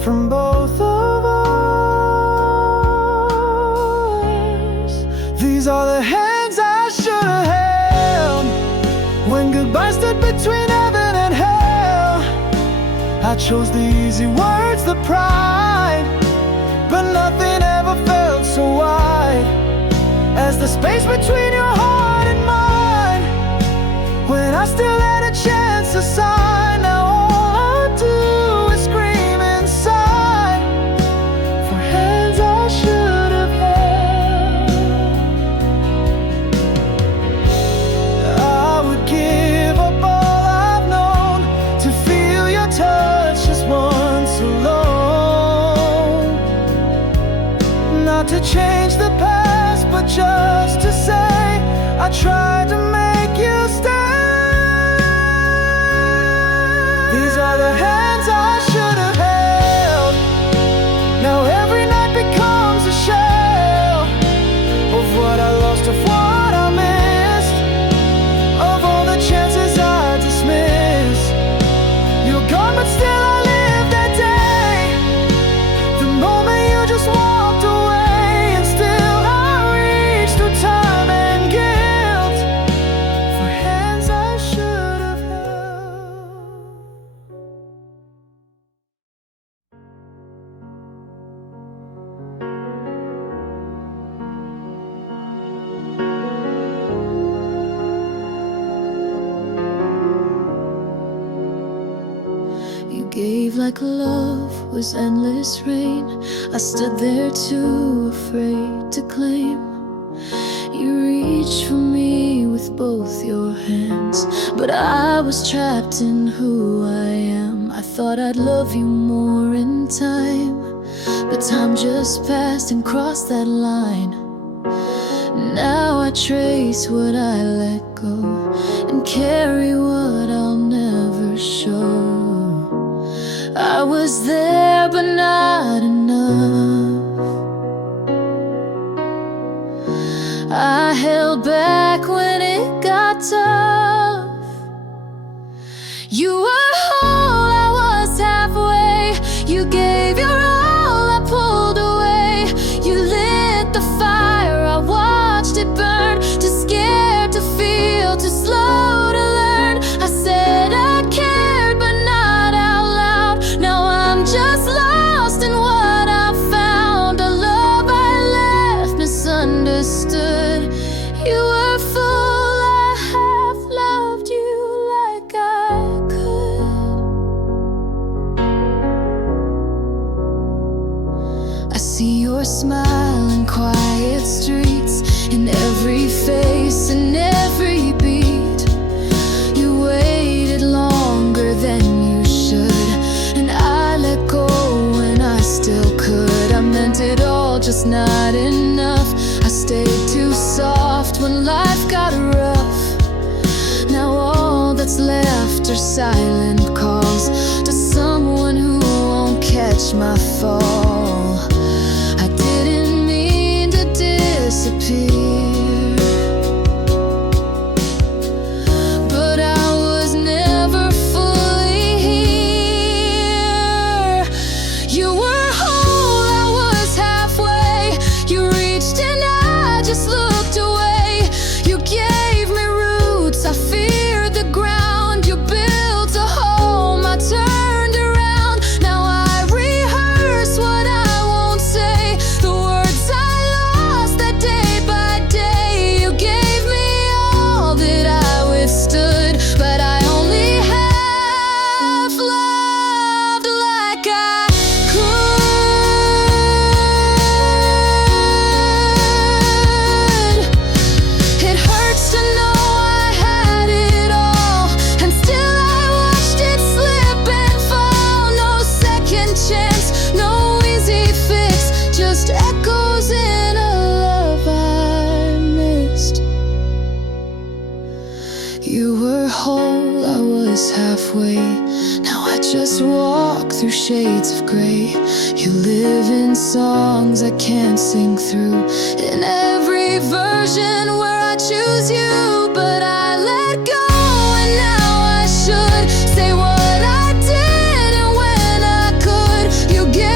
from both of us. These are the hands I should have held when goodbye stood between heaven and hell. I chose the easy words, the pride, but nothing ever felt so wide as the space between your heart and mine. When I still had a chance to sign, now all I do is scream inside for hands I should have held. I would give up all I've known to feel your touch just once alone. Not to change the past, but just to say I tried to make you stay. These are the hands I should have held. Now every night becomes a shell of what I lost, of what I missed, of all the chances I dismissed. You're gone, but still I live that day, the moment you just walked away. And still I reach through time and guilt for hands I should have held. You gave like love was endless rain. I stood there too afraid to claim. You reached for me with both your hands, but I was trapped in who I am. I thought I'd love you more in time, but time just passed and crossed that line. Now I trace what I let go and carry what I'll never show. I was there but not enough. I held back when it got tough. You were whole, I was halfway. You gave your all, I pulled away. You lit the fire, I watched it burn. Too scared to feel, too slow to learn. I said I cared but not out loud. Now I'm just lost in what I found. A love I left misunderstood. You were full, I half loved you like I could. I see your smile in quiet streets, in every face, in every beat. You waited longer than you should, and I let go when I still could. I meant it all, just not enough. I stayed too soft when life got rough. Now all that's left are silent calls to someone who won't catch my fall. I didn't mean to disappear, but I was never fully here. You were whole, I was halfway. You reached and I just looked away. You gave me roots, I feared the ground. You built a home, I turned around. Now I rehearse what I won't say, the words I lost that day by day. You gave me all that I withstood, but I only half loved like I could. It hurts to know I had it all, and still I watched it slip and fall. No second chance, no easy fix, just echoes in a love I missed. You were whole, I was halfway. Now I just walk through shades of gray. You live in songs I can't sing through, in every version where I choose you, but I let go. And now I should say what I did, and when I could, you gave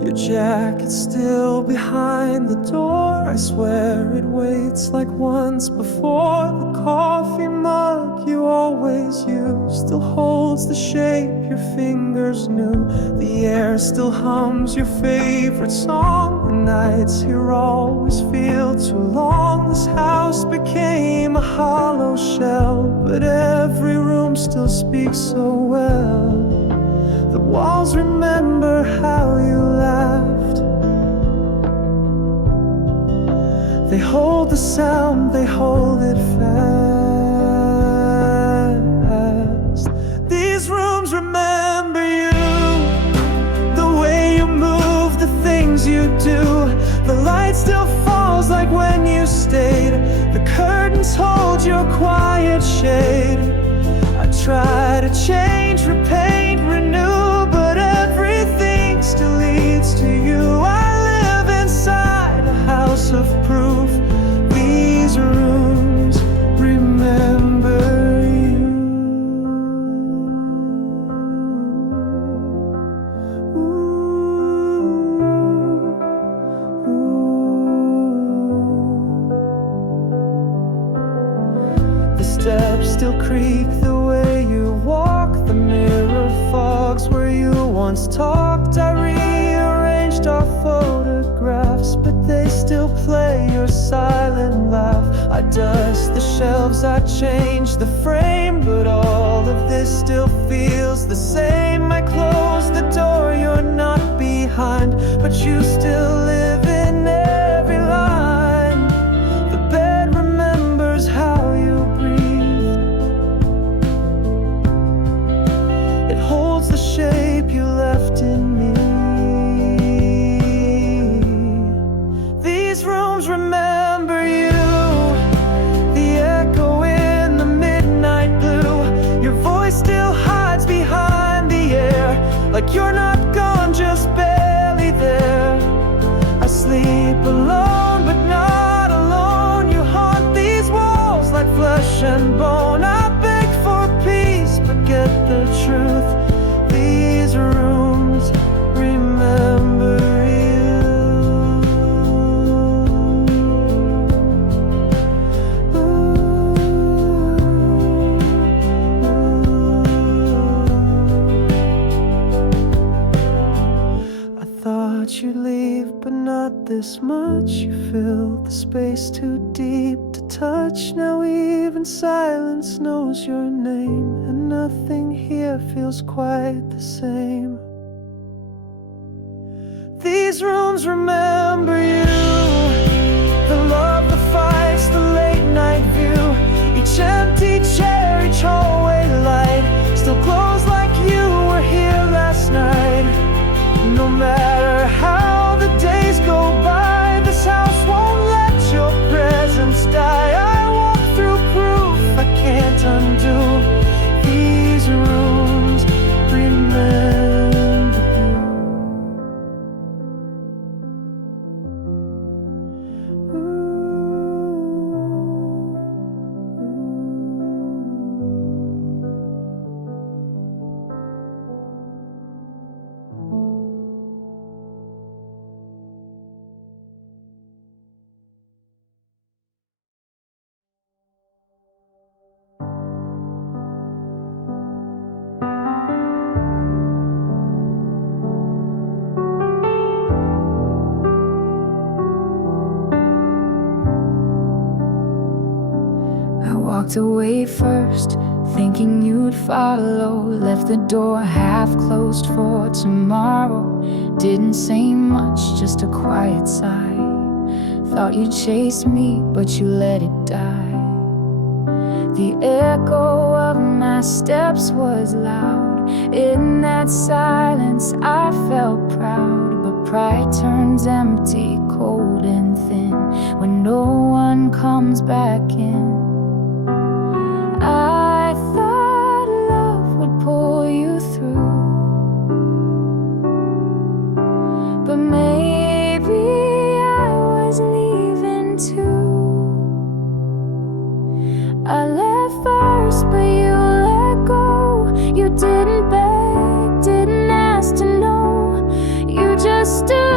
Your jacket's still behind the door. I swear it waits like once before. The coffee mug you always use still holds the shape your fingers knew. The air still hums your favorite song. The nights here always feel too long. This house became a hollow shell, but every room still speaks so well. The walls remember how you laughed. They hold the sound, they hold it fast. These rooms remember you, the way you move, the things you do. The light still falls like when you stayed. The curtains hold your quiet shade. I try to change, repaint, renew, but everything still leads to you. I live inside a house of proof. These rooms remember you. The steps still creak the way you walk. The mirror fogs where you once talked. I rearranged our photographs, but they still play your silent laugh. I dust the shelves, I change the frame, but all of this still feels the same. I close the door, you're not behind, but you still live in every line. The bed remembers how you breathed. It holds the shape you left in me. These rooms remember you, the echo in the midnight blue. Your voice still hides behind the air, like you're not gone, just barely there. I sleep alone, but not alone. You haunt these walls like flesh and bone. I beg for peace, but get the truth. These rooms remember you. I thought you'd leave, but not this much. You filled the space too deep to touch. Now even silence knows your name, and nothing here feels quite the same. These rooms remember you, the love, the fights, the late night view. Each empty chair, each hallway light still glows like you were here last night. No matter how the days go by, this house won't let your presence die. I walk through proof I can't undo. These rooms remember walked away first, thinking you'd follow. Left the door half closed for tomorrow. Didn't say much, just a quiet sigh. Thought you'd chase me, but you let it die. The echo of my steps was loud. In that silence I felt proud, but pride turns empty, cold and thin when no one comes back in. I thought love would pull you through, but maybe I was leaving too. I left first, but you let go. You didn't beg, didn't ask to know. You just stood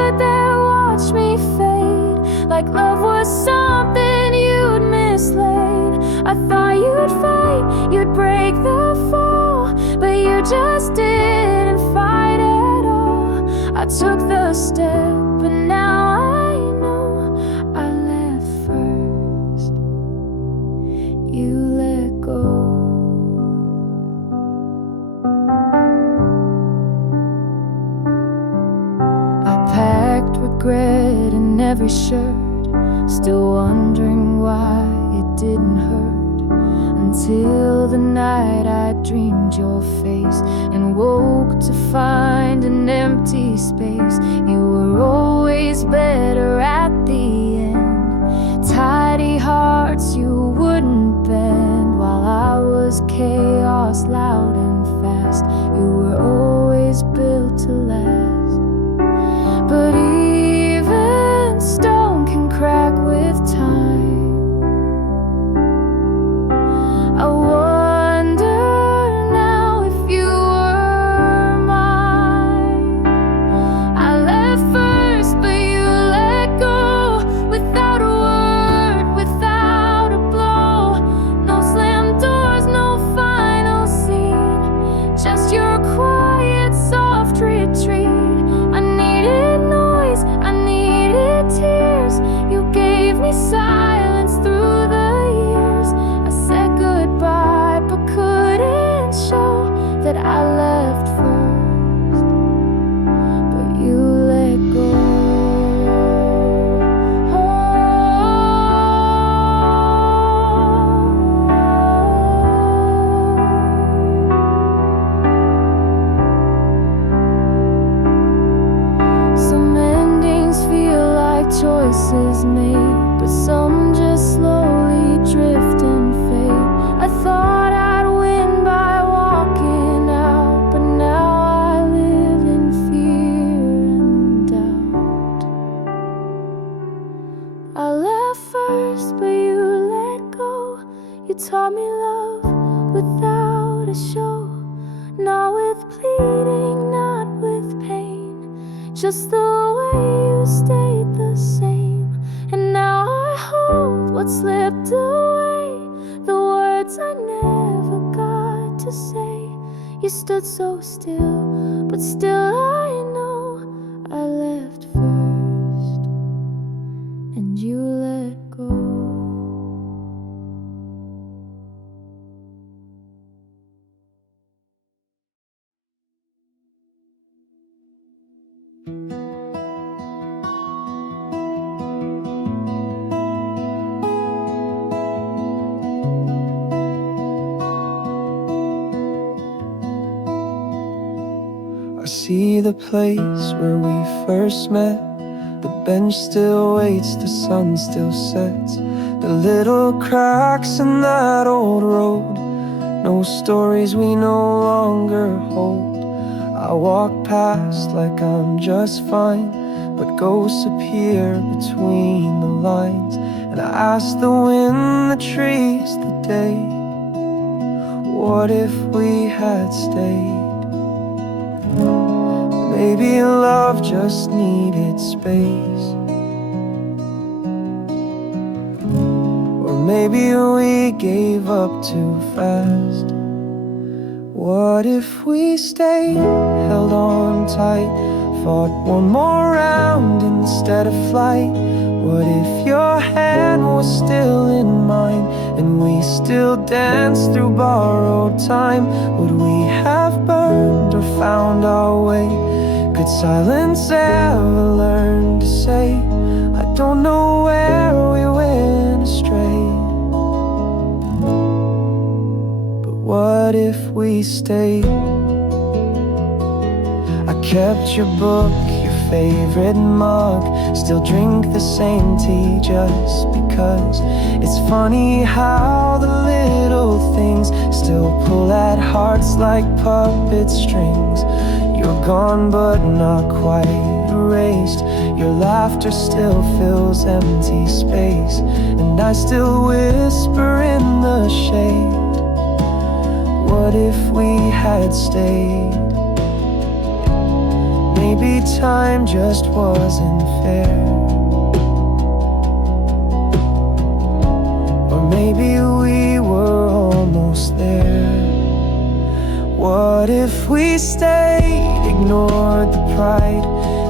I took the step, but now I know I left first. You let go. I packed regret in every shirt, still wondering why it didn't hurt. Until the night I dreamed your face and woke to find an empty space. You were always better at the end. Tidy hearts you wouldn't bend, while I was chaos, loud and fast. You were always built to last. But even stone can crack with time. I wonder now if you were mine. I left first, but you let go. Without a word, without a blow. No slam doors, no final scene. Just your quiet, soft retreat. I needed noise, I needed tears. You gave me silence through the years. I said goodbye, but couldn't show that I left first. But you let go. Some endings feel like choices made, but some just slowly drift and fade. I thought I'd win by walking out, but now I live in fear and doubt. I left first, but you let go. You taught me love without a show. Not with pleading, not with pain, just the way you stayed the same. And now I hold what slipped away, the words I never got to say. You stood so still, but still I know I left first, and you let go. I see the place where we first met. The bench still waits, the sun still sets. The little cracks in that old road, no stories we no longer hold. I walk past like I'm just fine, but ghosts appear between the lines. And I ask the wind, the trees, the day, what if we had stayed? Maybe love just needed space, or maybe we gave up too fast. What if we stayed, held on tight, fought one more round instead of flight? What if your hand was still in mine, and we still danced through borrowed time? Would we have burned or found our way? Could silence ever learn to say, I don't know where we went astray? But what if we stayed? I kept your book, your favorite mug, still drink the same tea just because. It's funny how the little things still pull at hearts like puppet strings. You're gone but not quite erased. Your laughter still fills empty space, and I still whisper in the shade. What if we had stayed? Maybe time just wasn't fair, or maybe we were almost there. What if we stayed, ignored the pride,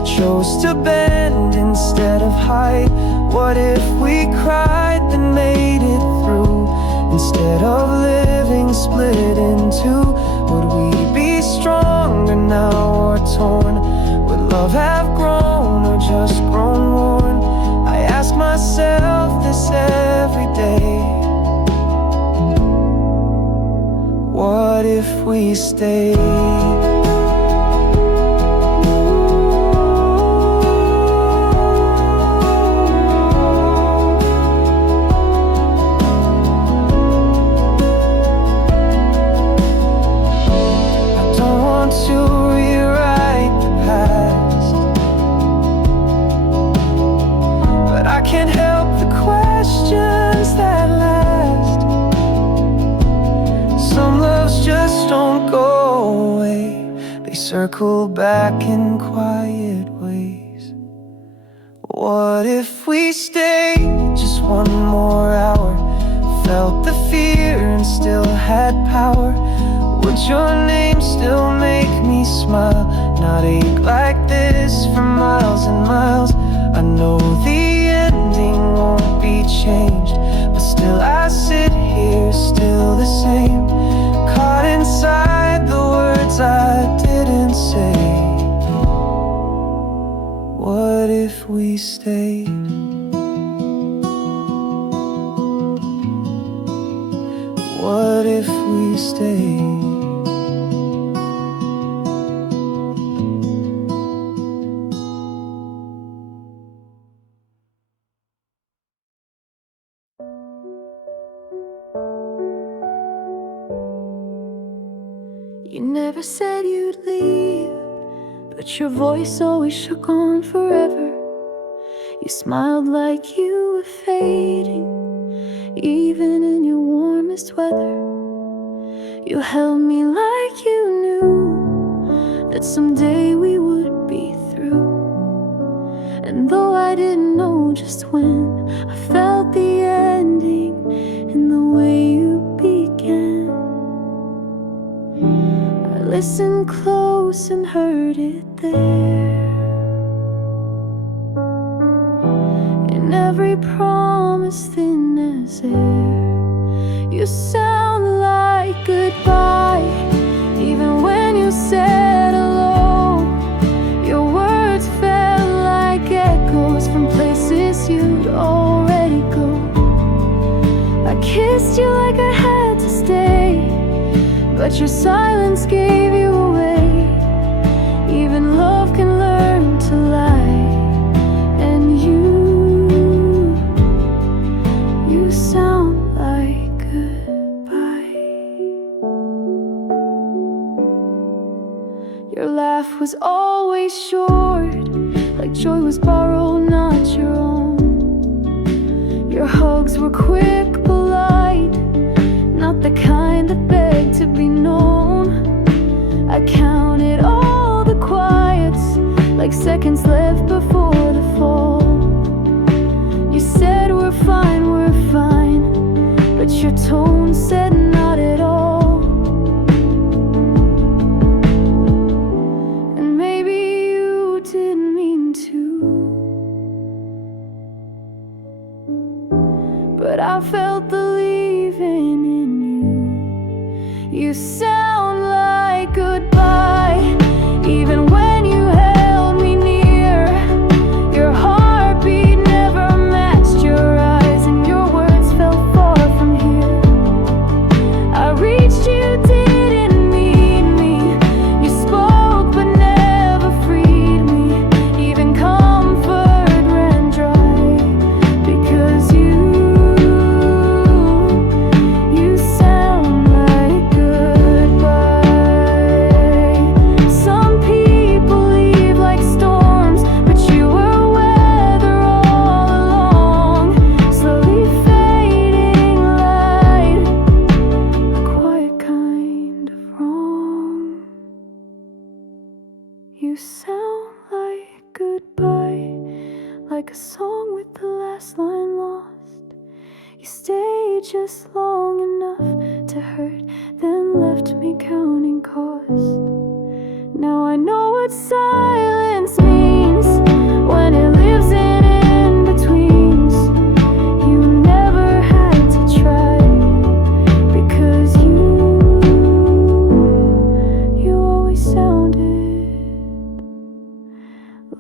chose to bend instead of hide? What if we cried then made it through? Instead of living split in two, would we be stronger now or torn? Would love have grown or just grown worn? I ask myself this every day. What if we stayed? Circle back in quiet ways. What if we stayed just one more hour? Felt the fear and still had power. Would your name still make me smile? Not ache like this for miles and miles. I know the ending won't be changed, but still I sit here still the same, caught inside the words I didn't say. What if we stayed? What if we stayed? You never said you'd leave, but your voice always shook on forever. You smiled like you were fading, even in your warmest weather. You held me like you knew that someday we would be through. And though I didn't know just when, I felt the ending in the way you began. I listened close and heard it there. In every promise thin as air, you sound like goodbye. Even when you said hello, your words felt like echoes from places you'd already go. I kissed you like I had to stay, but your silence gave you away. Even love can learn to lie. And you sound like goodbye. Your laugh was always short, like joy was borrowed, not your own. Your hugs were quick, polite, not the kind that begged to be known. I counted all the quiets, like seconds left before the fall. You said we're fine, but your tone said not at all. And maybe you didn't mean to, but I felt the leaving in you. You sound like goodbye. Even when you held me near, your heartbeat never matched your eyes, and your words fell far from here. I reached you, didn't need me. You spoke but never freed me. Even comfort ran dry, because you sound like goodbye. Some people leave like storms, but you were weather all along, slowly fading light, a quiet kind of wrong. You sound like goodbye, like a song with the last line lost. You stayed just long enough to hurt, then left me counting cost. Now I know what silence means.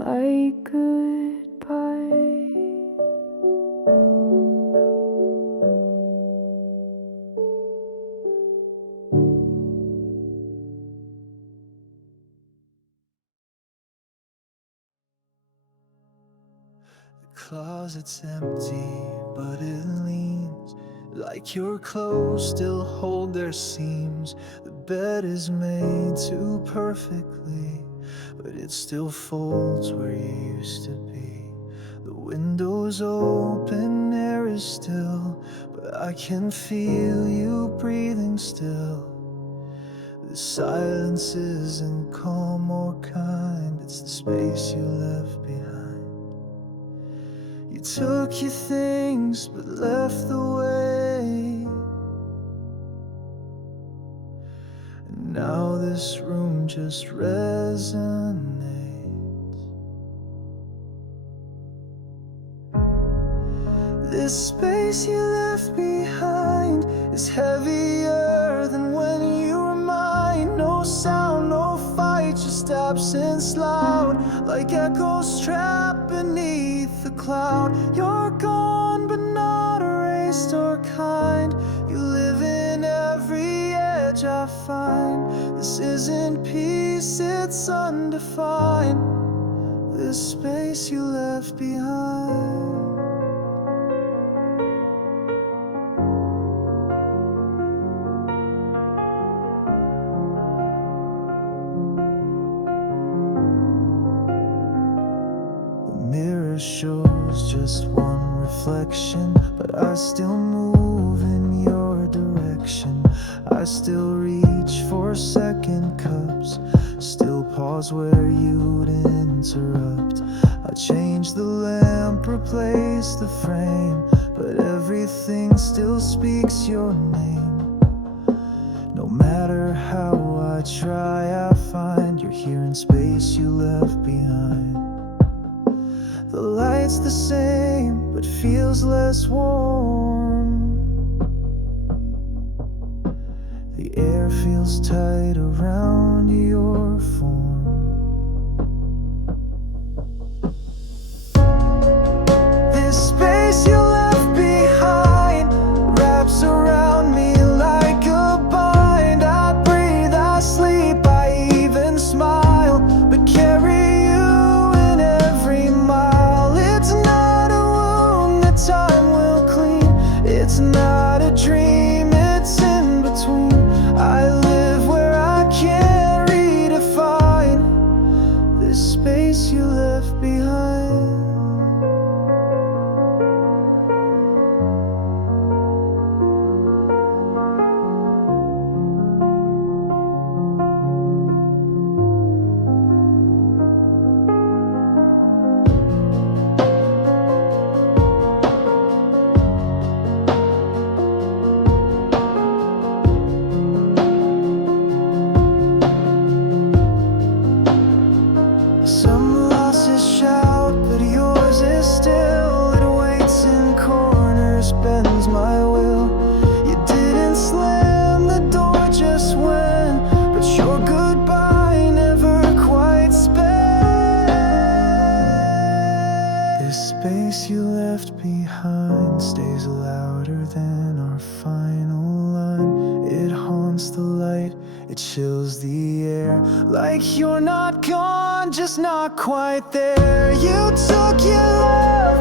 like goodbye. Closet's empty, but it leans like your clothes still hold their seams. The bed is made too perfectly, but it still folds where you used to be. The window's open, air is still, but I can feel you breathing still. The silence isn't calm or kind, it's the space you left behind. You took your things but left the way, and now this room just resonates. This space you left behind is heavier than when you were mine. No sound, no fight, just absence loud, like echoes trapped beneath the cloud. You're gone but not erased or kind. You live in every edge I find. This isn't peace, it's undefined. This space you left behind. Shows just one reflection, but I still move in your direction. I still reach for second cups, still pause where you'd interrupt. I change the lamp, replace the frame, but everything still speaks your name. No matter how I try, I find you're here in space you left behind. The light's the same, but feels less warm. The air feels tight around your form. This space you left behind wraps around me like a bind. I breathe, I sleep, I even smile, but carry it's not a dream, it's in between. I live where I can't redefine this space you left behind. It chills the air, like you're not gone, just not quite there. You took your life